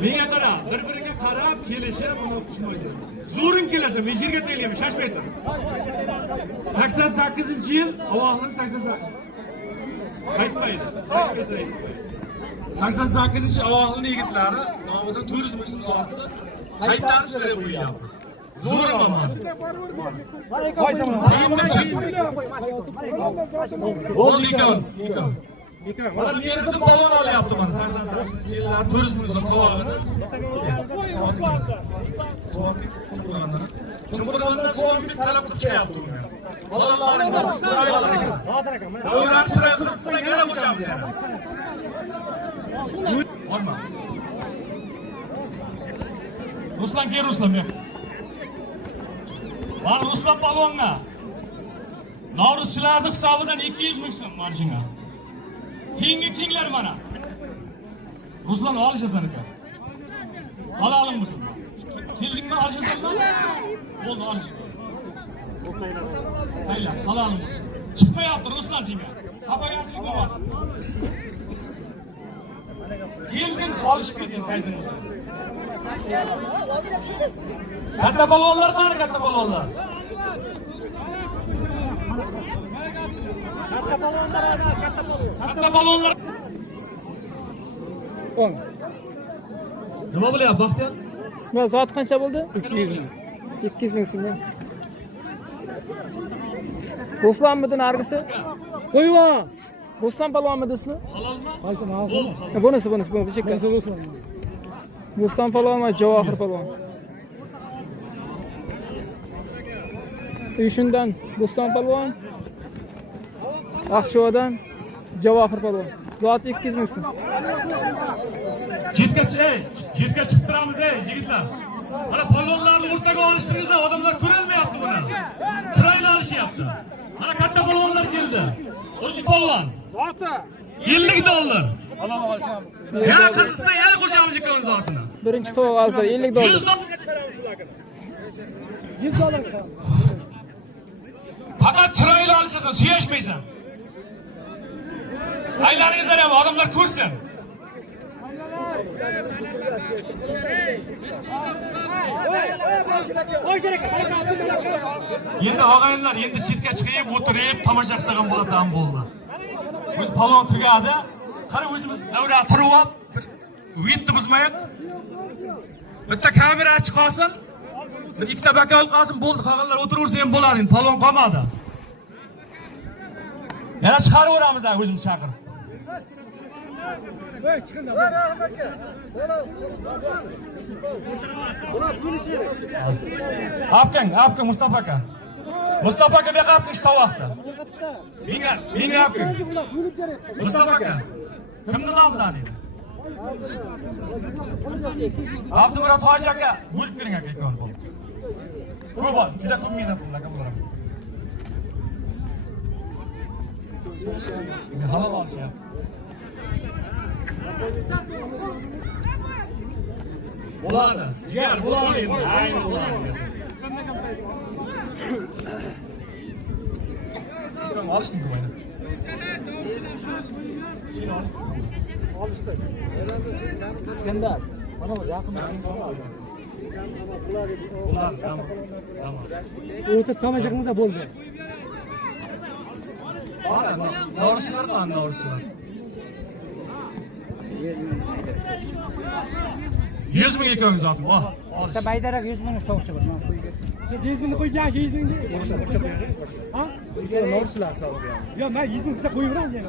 Menga qara, bir-biriga qarab kelishib, buni kuchmaydi. Zo'ring kelasa, men yerga teglayman, shashmay tur. 88-yil, Allohning 88. Qaytmaydi. 88-chi Allohning yigitlari nomidan turizm ishini sotdi. Qaytarib so'rab qo'yyapmiz. Zo'r bo'lmadi. Bo'ldi ekan. Mana yerda balon olyapti mana 88-yillar turizmning tovog'ini. Chimqurg'ondan so'nggi talab qilib chiqyapti uni. Balonlarning chiroyli. Davran siray qilsa yana qo'shamiz yana. Olma. Ruslan kel Ruslan men. Mana Ruslan palvonga. Novruzchilarning hisobidan 200 ming so'm marjinga. Tenglar mana. Ruslan olishasan aka. Halolim bo'lsin. Keldingmi olishasanmi? Bo'ldi olish. Hayla, halolim bo'lsin. Chiqmayapti Ruslan senga. Xafagarchilik bo'lmasin. Kelding qolishib ketding qaysingiz? Katta balonlar qani katta balonlar? Katta balonlar. Nima bo'lyapti Baxtiyor? Nima soat qancha bo'ldi? 200 ming. 200 ming so'm. Ruslanmidi nargisi? Qo'yva. Ruslan palvonmidi ismi? Halolmi? Qaysini olsin? Bunisi bu chekka. Ruslan palvon va Javohir palvon. Uyshundan Ruslan palvon. Axshodan Javohir palvon. Zoti 200 ming so'm. Chetga chiqib turamiz yigitlar. Mana palvonlarni o'rtaga olishtiringizlar, odamlar ko'rolmayapti buni. Chiroyli olishyapti. Mana katta palvonlar keldi. O'zi palvon. $50. Yana qizsa yana qo'shamiz ikkovimiz zotini. Birinchi to'g'ri hozir $50. 100 dollar. Faqat chiroyli olishasan, suyashmaysan. Aylaringizlar ham odamlar ko'rsin. Endi og'ayinlar endi chetga chiqib o'tirib tomosha qilsa ham bo'ladigan bo'ldi. Biz palon tugadi. Qara o'zimiz davra turib olib, vitni buzmaylik. Bitta kamera ochiq qolsin. Bir ikkita bakal qolsin, bo'ldi, qolganlar o'tiraversa ham bo'ladi. Endi palon qolmadi. Yana chiqaraveramiz o'zimiz chaqirib. Apkang Mustafa aka. Mustafa aka bu yoqqa ishta vaqti. Menga apkang. Mustafa aka. Kimni nomidan edi? Abdumurod hoji aka, bo'lib bering aka ikkovini bo'ldi. Ko'p, juda ko'p minat aka bular. Halol olishyapti. Bo'ladi. Jigar bo'ladi endi. Ayni bo'ladi. Sen olishdim ko'maydi. Sen olishdim. Iskandar. Mana bu yaqin. Bo'ladi, tamam. O'ta tomosha qilmasa bo'ldi. Doğrusular mı? Doğrusular. 100 bin yıkıyoruz zaten. Oh. Baydarak 100 bin soğukça var. Siz 100 bin koyacaksın, 100 bin. Ha? Doğrusular sağ ol ya. Ya ben 100 bin size koyuyorum ya.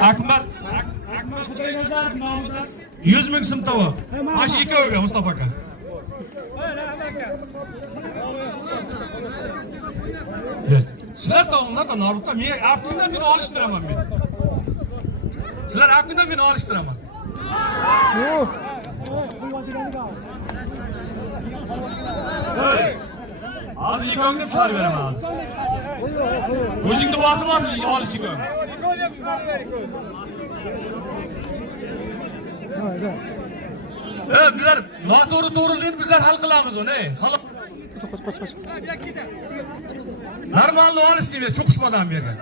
Akmal Kutay'dan namıda 100 bin sım tavuk. Maşı yıkıyor Mustafa Aka. Evet. Sizler tavuklar da narutta. Aklımdan beni alıştıramam ben. Sizler aklımdan beni alıştıramam. Yok. Az yıkıyorum da çağır verem az. Özünde basım az alış yıkıyorum. Evet bizler doğru değil bizler hal kılamız onu. Kaç. Normalde alış değil çok kuşmadan bir yere.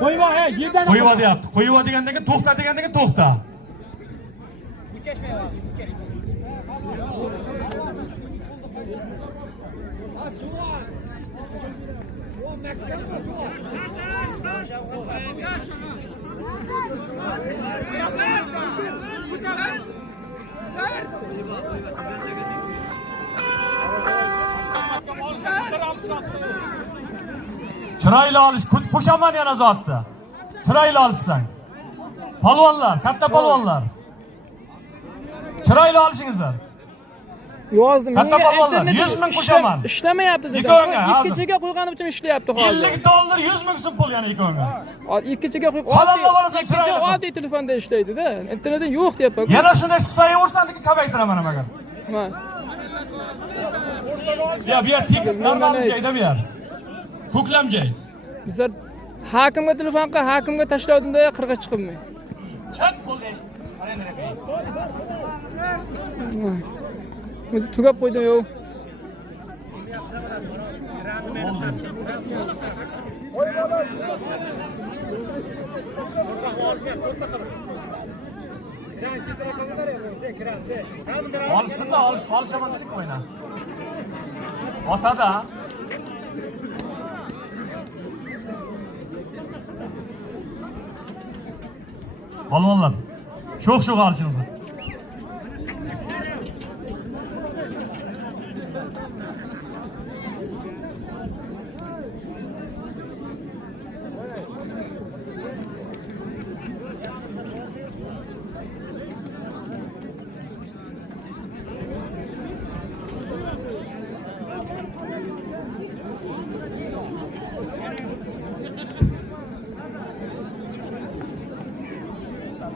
Koyma he, yerden. Koyuva yaptı. Koyuva degandeki tohta. Çırayla alış, koşaman yana zattı. Çırayla alışsan. Palvonlar, katta palvonlar. Çırayla alışınızlar. Yozdim. Katta palvonlar, 100 bin koşaman. İşlamayapti dedim. Ikkichiga qo'yganim uchun ishlayapti hozir. 50 dolar 100 bin so'm pul yana ikkovga. Ikkichiga qo'yib oddiy telefonda ishlaydi-da. Internetda yo'q deyapman. Yana shunday sayavursan-ki kamaytiraman ham agar. Ya bu yer tekis normal joyda bu yer. Ko'klam joy. Bizlar hokimga telefon qilib, hokimga tashlavdim-da, qirg'a chiqibman. Chat bo'ldi. O'zi tugab qo'ydim yo'q. Olsin da olshaman dedik o'yna. Otada. Palvonlar. Sho'x olishingizlar.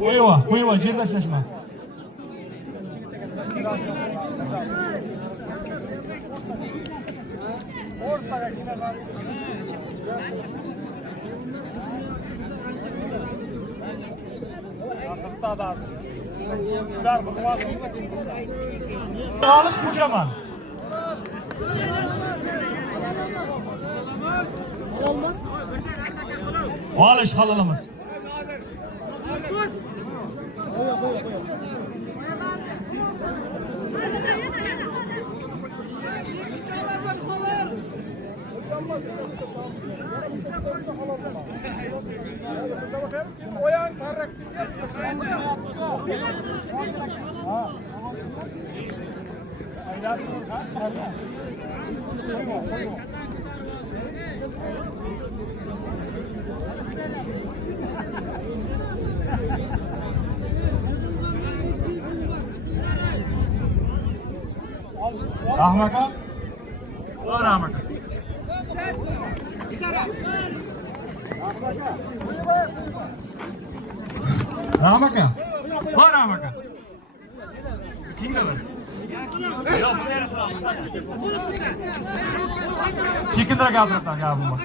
Qo'yva, yerda ishlashma. Olish qo'shaman. Olish halolimiz. Rahmat aka. Rahmat aka. Rahmat aka. Rahmat aka. Kimdadir? Yo'q, bu yerda. Sekinroq gapiribman, gapim bor.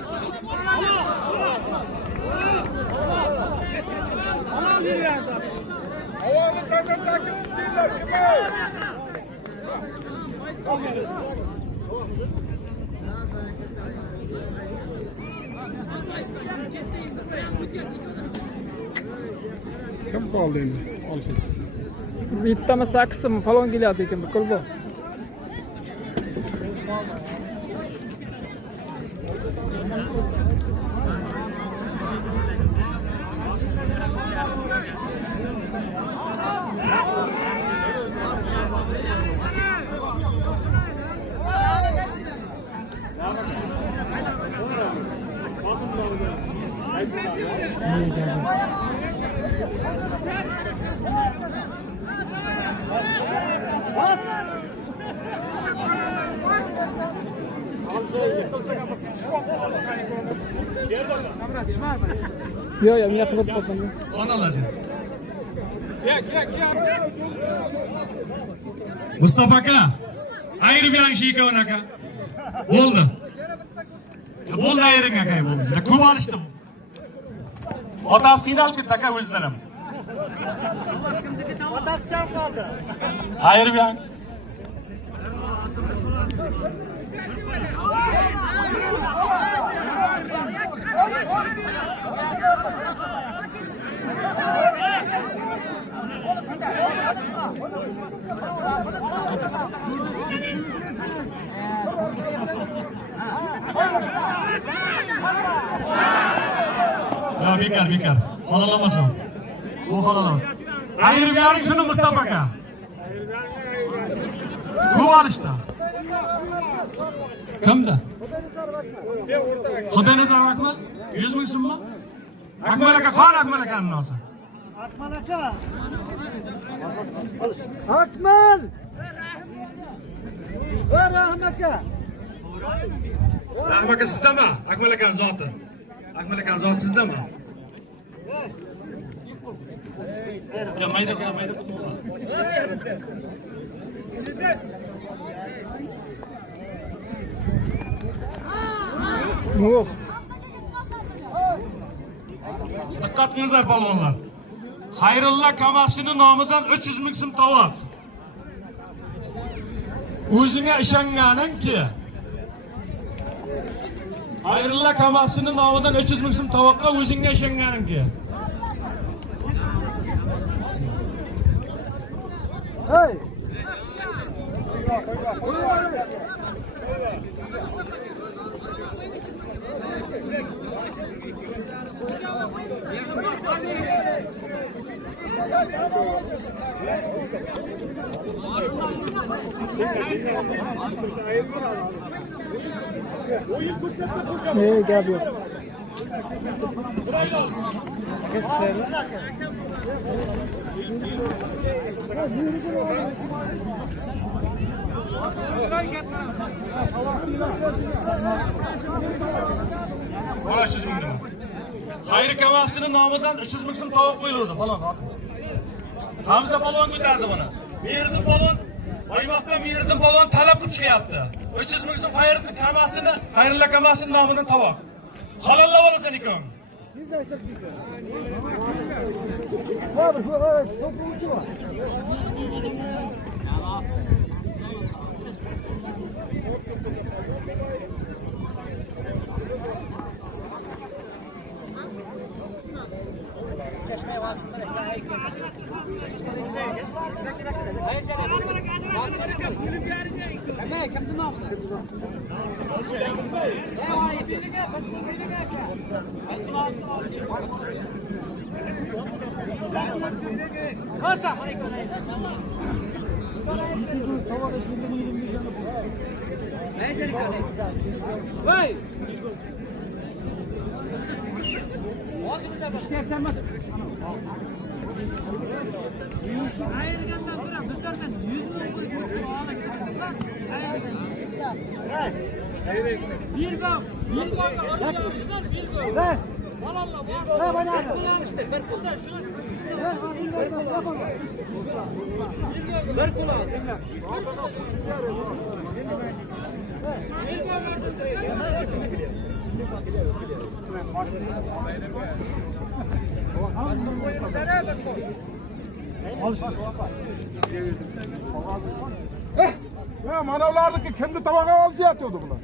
Havoni 88-yillar kim? Kim qoldi endi? Olsin. Bittami 8tami falon kelyapti ekan bu klub. Yo'q, men yaqin bo'lib qoldim. Xonalasi. Mustafa aka, ayirib yangi ikkovini aka. Bo'ldi. Bo'ldi ayiring aka, bo'ldi. Juda ko'p olishdi bu. Otasi qiynalib ketdi aka o'zidan ham. Otasi ham qoldi. Ayirib yangi. Ya bekar. Halolamasin. Bu halolamas. Ayirib yaring shuni Mustafa aka. Ko'p olishdi. Kimda? Xudoynazar Akmal? 100 ming so'mmi? Akmal aka, qani Akmal akaning nosi? Akmal aka. Akmal! Rahmat aka. Rahmat aka sizdami? Akmal akaning zoti. Akmal akaning zoti sizdami? Ya mayda. Yo'q. Diqqat qilingizlar palvonlar. Xayrulla Kamashining nomidan 300 ming so'm tovoq. O'zingga ishonganingki, Xayrulla Kamashining nomidan 300 ming so'm tovoqqa o'zingga ishonganingki. Hey! Gap yo'q. Mana 100 ming nima? Hayri Kaması'nın namıdan 300 ming so'm tovuq qo'yildi falan. Hamza balon ko'tardi buni. Mehriddin balon, Oymoqdan Mehriddin balon talab qilib chiqyapti. 300 ming so'm Hayri Kamasini, Xayrilla Kamasini nomidan tovuq. Halollab olasan ekan. Ya manavlardaki kendi tabağa alacaktı bunlar.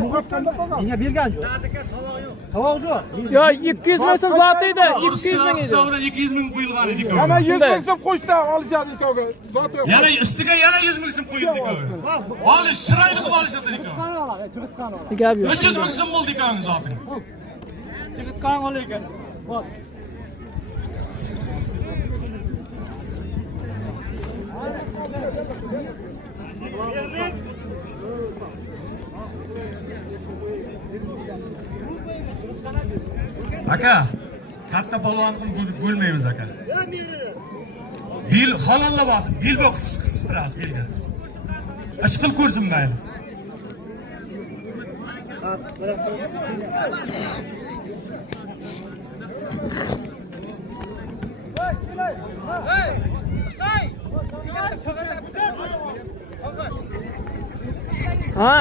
Muhakkanda falan. Yine bir genç. Tavukçu var. Yo 200 ming so'm zotiydi, 200 ming edi. Hisobidan 200 ming qo'yilgan edi. Yana 100 Shunday. ming so'm qo'shdi alishadi ikkovga. Zoti yo'q. Yana ustiga yana 100 ming so'm qo'yildi ekan. Olish, chiroyli qilib olishasan ekan. Gap yo'q. 300 ming so'm bo'ldi ekan zoting. Chiqitgan ol ekan. Bos. Aka, katta polvonni bo'lmaymiz aka. Bil halollab olsin, bil qistirasiz bilga. Ish qilib ko'rsin mayli. Ha.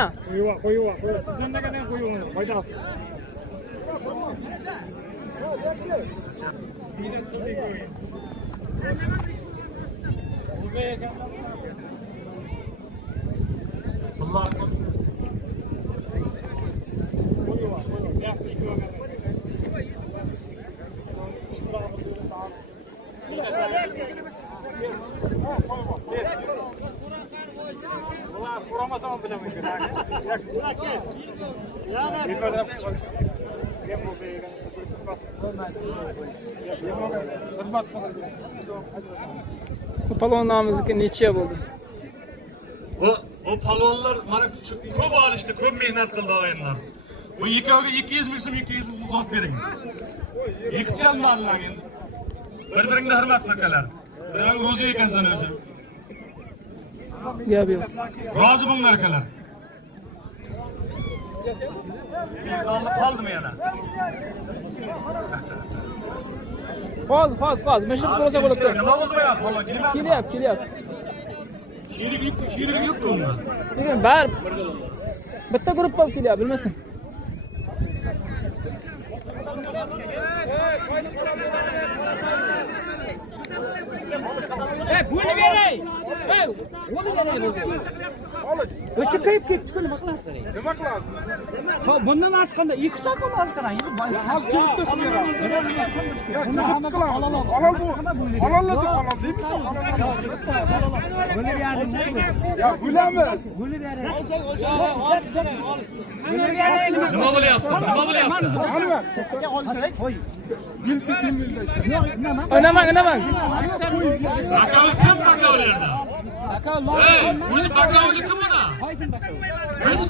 Qo'yuva. Sizdan nega qo'yuva? Foydasi. So'ramasam bilaman. Bu palon namimizga necha bo'ldi? O palvonlar mana ko'p olishdi, ko'p mehnat qildi o'yinlar. Bu ikkoviga 200 ming so'm, 200 ming zot bering. Ixchalmanlar endi. Bir-biringni hurmat qilinglar. Buning ro'za ekansan o'zi. Gap yo'q. Rozi bo'linglar akalar. Qoldimi yana? Hozir. Mashina bo'lsa bo'lib turadi. Nima bo'ldi ya palvon? Kelyapti. Shirik yo'q-ku unda. Lekin bar bitta guruh bo'lib kelyapti, bilmasin. Bo'li beray. Bo'li beray bo'lsa. O'sha kayib ketdi-ku, nima qilasizlar? Nima qilasiz? Bundan ortqanda 2 soat bo'ldi ortqadan. Hozir chiqdi sizga. Ya chiqib qilamiz. Halol bu. Halollasa halol deymi? Bo'li beray. Ya bilamiz. Bo'li beray. Nima bo'lyapti? Alva. O'ynamang. Bakovul kim bakovullarda? Hey, o'zi bakovul kim ona? Qaysi?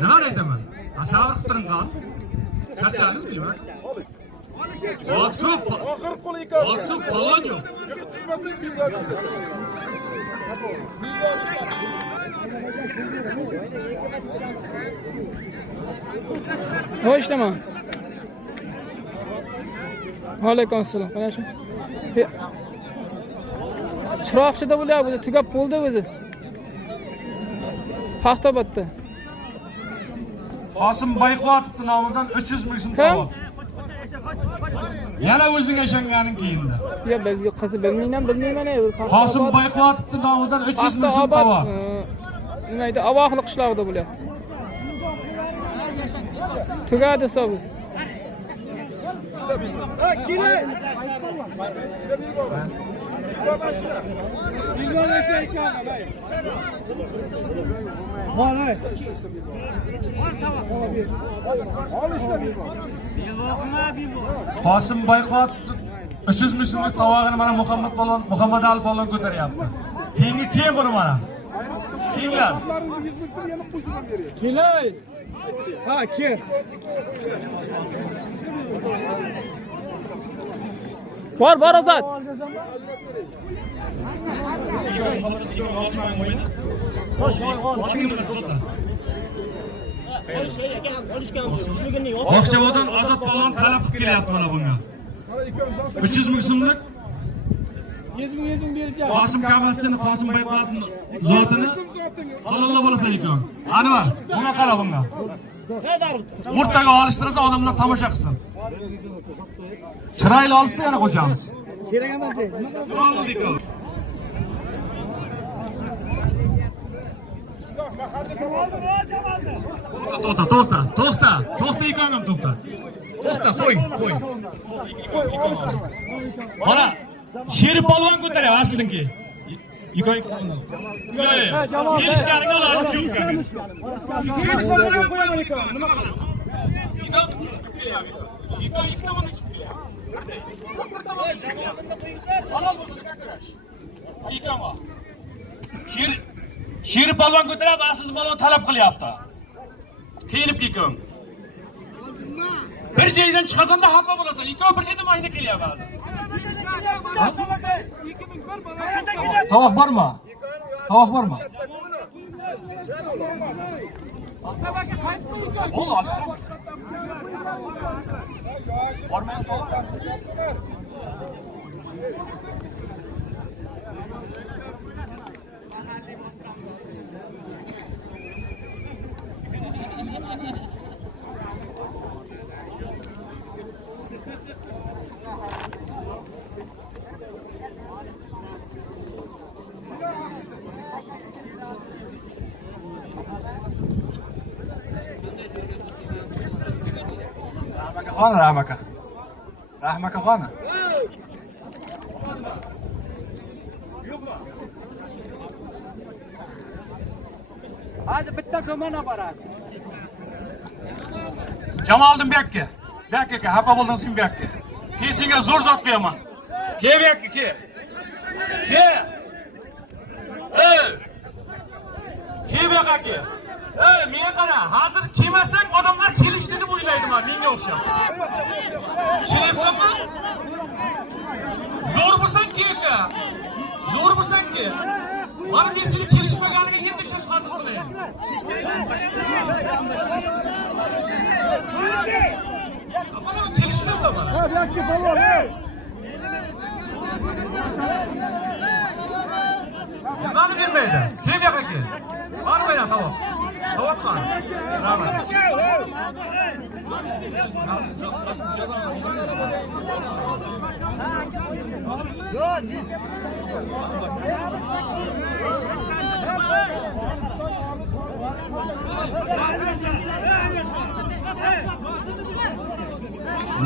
Nima aytaman? Sabr qilib turing qol. Charchangiz bilma. Ot ko'p. Oxir qo'l ekan. Ot ko'p, palon yo'q. Tushmasak bizlar. Hoş tamam. Aleyküm assalam. Qanaqasiz? Chiroqchida bo'lyapti, o'zi tugab bo'ldi o'zi. Paxtaobodda. Qosim Bayqotovning nomidan 300 ming so'm Kim? to'lab. Yana o'zingga ishonganing keyinda. Ya belgi qizi bilmayman, bilmayman. Qosim Bayqotovning nomidan 300 ming so'm to'lab. Nima edi? Avohli qishlog'ida bo'lyapti. Tugadi hisobimiz. Qosim Bayqotov 300 ming so'mlik tovog'ini mana Muhammad Ali polvon ko'taryapti. Keyingi keyin buni mana. Keyinlar. Kelay. Ha, kel. Bor Ozod. Oqchavotdan Ozod polvon talab qilib kelyapti mana bunga. 300 ming so'mlik 100 ming beracağım. Qosim Kamaschini, Qosim Bayqotovning zotini halollab olasan ekan. Anvar, bunga qara bunga. O'rtaga olishtirsa odamlar tomosha qilsin. Chiroyli olsa yana qo'shamiz. Kerak emas. To'xta ikonim to'xta. To'xta, qo'y. Mana Sherif polvon ko'taryapti aslidinki. Ikon. Kelishganingga lozim yo'q. Kelishganingga qo'yaman ekan. Nima qilasan? Ikon ikki tomondan chiqib kelyapti. Bir tomondan chiqib kelyapti. Halol bo'lsa kakirash. Ikon bor. Sherif polvon ko'taryapti, aslida polvon talab qilyapti. Kelib ikon. Bir joydan chiqasanda xafa bo'lasan. Ikon bir joydan mayda kelyapti hozir. Tovoq bormi? Tovoq bormi? Bo'ldi, ochdim. Bormaydi tovoq. Rahmaka xona. Hadi bitta komana boradi. Jamoliddin Bekka. Bekka, xafa bo'ldingiz kim Bekka? Keyin senga zo'r zot qo'yaman. Ke Bekka, ke. Ke. Ke Bekka ke. Menga qara, hozir kelmasang odamlar kelishdi deb o'ylaydi menga o'xshab. Kelayapsanmi? Zo'r bo'lsan-ki aka. Zo'r bo'lsan-ki. Mana men seni kelishmaganiga endi shash hozir qilaman. Mana kelishmadi mana. Ha, yakki polvon, Nimani bermaydi? Kim yoq aka? Bormaydi tovoq. Tovoq qani? Rahmat.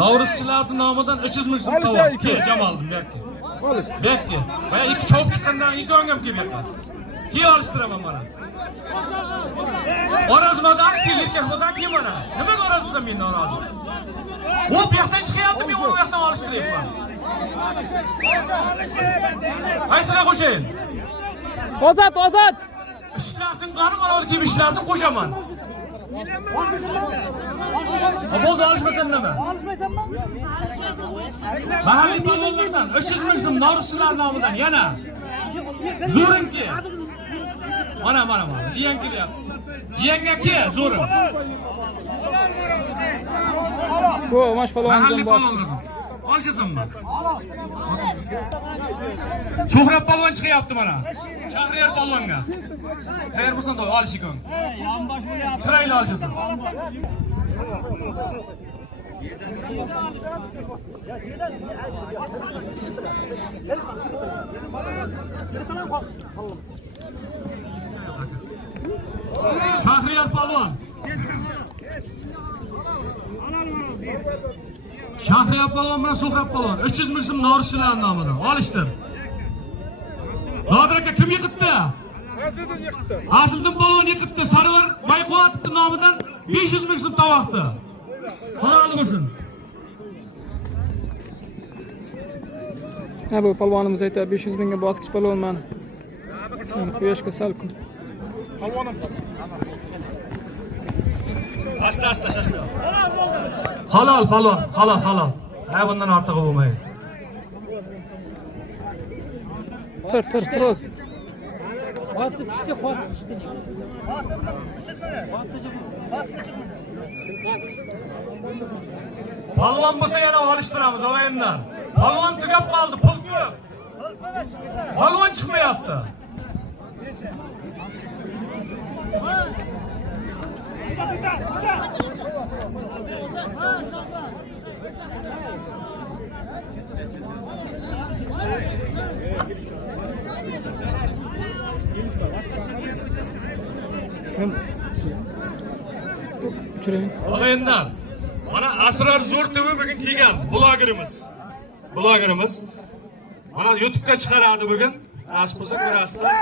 Navruzchilarning nomidan 300 ming so'm tovoq. Ke Jamoliddin Bekka. Bekka. Baya ikki chop chiqqandan ikki o'ngam kelib yoqadi. Ke olishtiraman mana. Xorazmdan kelgan kim mana? Nimaga orasiz men norozi? U bu yoqdan chiqyapti, men uni u yoqdan olishtiryapman. Qaysini qo'shayin? Ozod. Ishlasin qani mana olib kelib ishlasin qo'shaman. Bo'ldi, olishmasan nima? Mahalliy palvonlardan 300 ming so'm Noruzchilar nomidan yana zo'rinki. Mana. Jiyan kelyapti. Jiyanga ki, zo'ri. Bu mash polvon Mahalliy polvonlardan. Olishasanmi? Shuhrat polvon chiqyapti mana. Shahriyar polvonga. Tayyor bo'lsin to'y olishikon. Chiroyli olishasan. Shahriyar polvon. Shahriyar polvon bilan Shuhrat polvon 300 ming so'm norischilar nomidan olishdir. Nodir aka kim yiqitdi? Asliddin polvon yiqitdi. Sarvar Bayqo'tovning nomidan 500 ming so'm tovoqdi. Halol bo'lsin. Ha bu polvonimiz aytadi 500 mingga bosqich polvonman. Quyoshga salqin. Asta shashna. Halol polvon, halol. Ha bundan ortig'i bo'lmaydi. Tur o'zi. Polvon bo'lsa yana olishtiramiz o'yindan. Polvon tugab qoldi, pul yo'q. Polvon chiqmayapti. O'yindan. Mana Asrar Zo'rto'vi bugun kelgan blogerimiz. Mana YouTube'ga chiqaradi bugun. Nasib bo'lsa ko'rasizlar.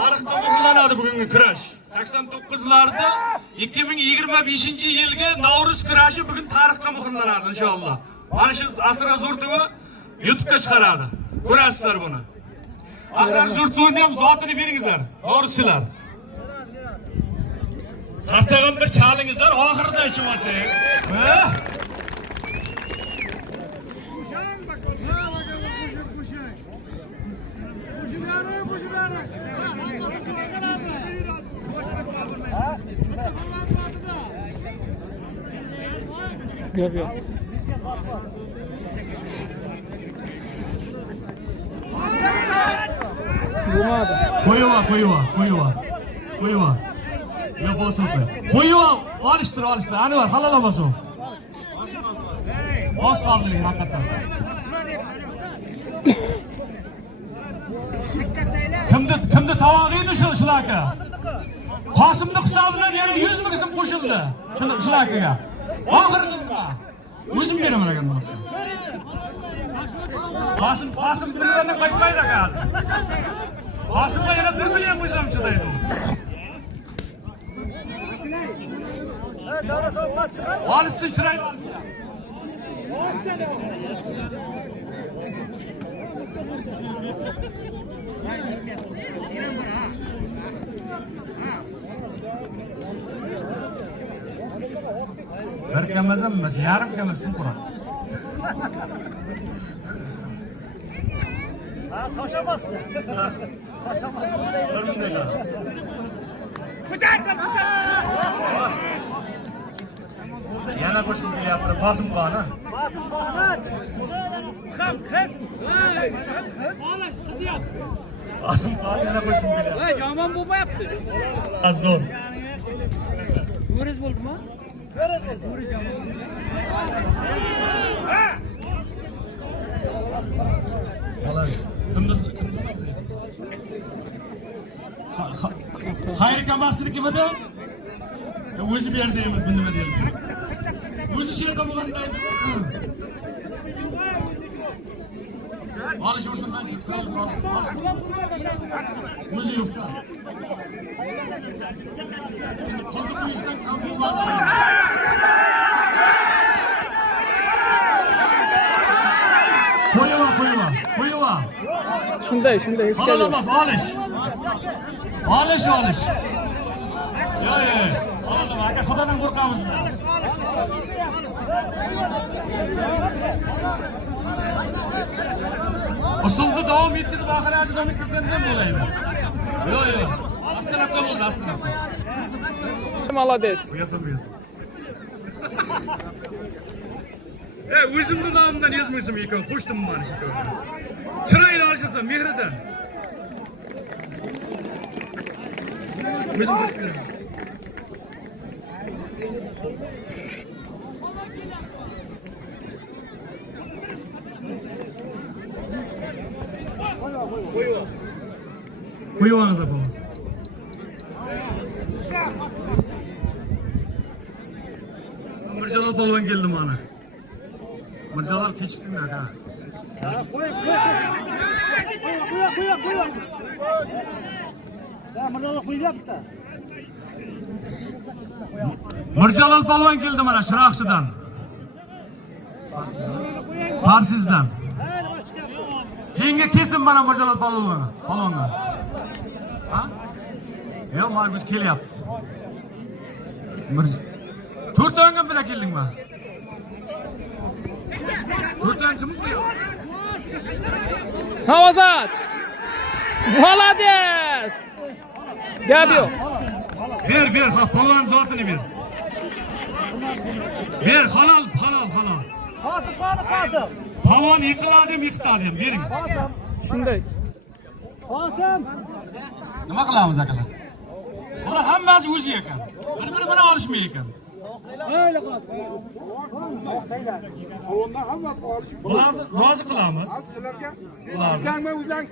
Tarixga muhrlanadi bugungi kurash. 89'larda 2025-yilgi Navruz kurashi bugun tarixga muhrlanadi inshaalloh. Mana shu Asrar Zo'rto'vi YouTube'ga chiqaradi. Ko'rasizlar buni. Asrar Zo'rto'vini ham zotini beringizlar. Navruzchilar. Qarsagan bir chalingizlar oxirida ichib olsak. Gap yo'q. Bo'lmadi. Qo'yva. Yo bo'lsin. Qo'yva, olishtir. Anvar halol olmasin. Oz qoldi haqiqatan. Kimdi tavog'ini shularga? Qosimning hisobidan yana 100 ming so'm qo'shildi. Shularga. Oxirida o'zim beraman ekan demoqchi. Qosim pullarni qaytmaydi aka. Qosimga yana 1 million qo'sham chidaydi. Olishsin chiroyli. Bir kamaz emas, yarim kamaz tun quradi. To'shamaz. Yana qo'shib kelyapti, Qosim qoni. Ham qiz. Qosim qoni yana qo'shib kelyapti. Voy, jomon bo'lmayapti. Azor. Ko'riz bo'ldimi? Xayr kamasini kimada? O'zi berdiymiz, bu nima deydi? O'zi sherqa bo'lganday. Olish ursundan chiqdi. O'zi yo'q. Qoldi qo'yishdan kam bo'lmadi. Qo'yva. Shunday hech qanday. Olmas, olish. Yo'q. Oldum aka, xudodan qo'rqamiz biz. Usulni davom etkizib, oxirigacha davom etkizganda ham bo'laydi. Yo'q. Astanapka bo'ldi, Astanapka. Молодец. Buyursin. O'zimni nomimdan yozmaysan ekan, qo'shdim mana shu yerga. Chiroyli olishasan, mehridan. O'zim qo'shdim. Qo'yinglar apa? Mirjalol polvon keldi mana. Mirjalol kechikdimi aka? Mirjalol polvon keldi mana Shiraqchidan. Farsizdan. Keyinga kesin mana Mirjalol polvonga. Ha? Yo'q, mana biz kelyapti. To'rtongim bilan keldingmi? To'rtong kim? Havazat. Молодец. Gap yo'q. Ber, ha, polvon zotini ber. Ber, halol. Qosim. Polvon yiqiladim, yiqitadim, bering. Shunday. Qosim. Nima qilamiz akalar? Bular hammasi o'zi ekan. Bir-biri bilan olishmay ekan. Öyle qosim. Ondan hammasi olish. Bularni rozi qilamiz. Sizlarga Bularni. o'zlang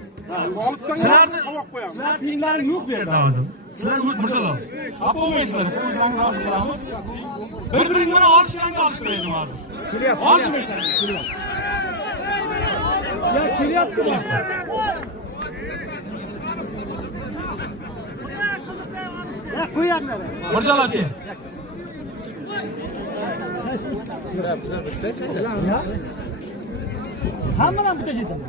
olsangiz qo'yib qo'yamiz. Sizlar tenglaring yo'q bu yerda hozir. Sizlar Mirjalol. Olmaysizlar, o'zlaring rozi qilamiz. Bir-biring bilan olishganga olishmaydi hozir. Olishmaysizlar. Ya kelyapti. Ya qo'yinglar. Mirjalol aka. Hammadan bitta jetim.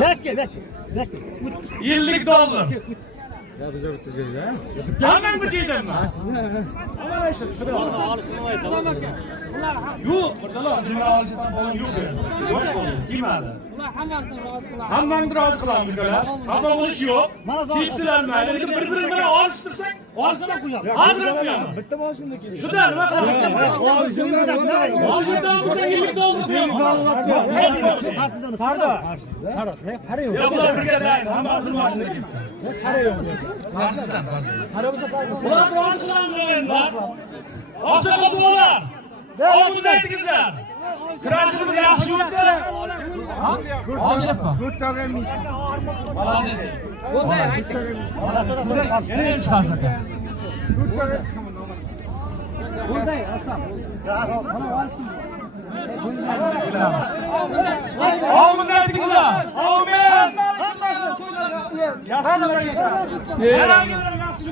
Bekle. $50. Ya bize bitta jetim ha. Hamma bir joydanmi? Yo'q, Mirjalol, sizlar olishdan bo'lgan yo'q. Yo'q, kelmadi. Hammani rozi qilamiz ukalar. Hamma bo'lish yo'q. Kiysinlar mayli, lekin bir-biri bilan olishtirsak, olsa qo'yamiz. Hozir qo'yamiz. Bitta mashina keldi. Shunda nima qilamiz? Olishdan bo'lsa $50 qo'yamiz. Sardo. Ya bular birgadan hamma bir mashina kelibdi. Qarshidan. Bular rozi qilamiz endi. Oqsoqol bo'lar. Oldinda aytingizlar. Kurashimiz yaxshi o'tdi. Olishyapti. Siz yana ham chiqasiz aka. Amin aytingizlar. Amin. Yaxshi. Yana yaxshi.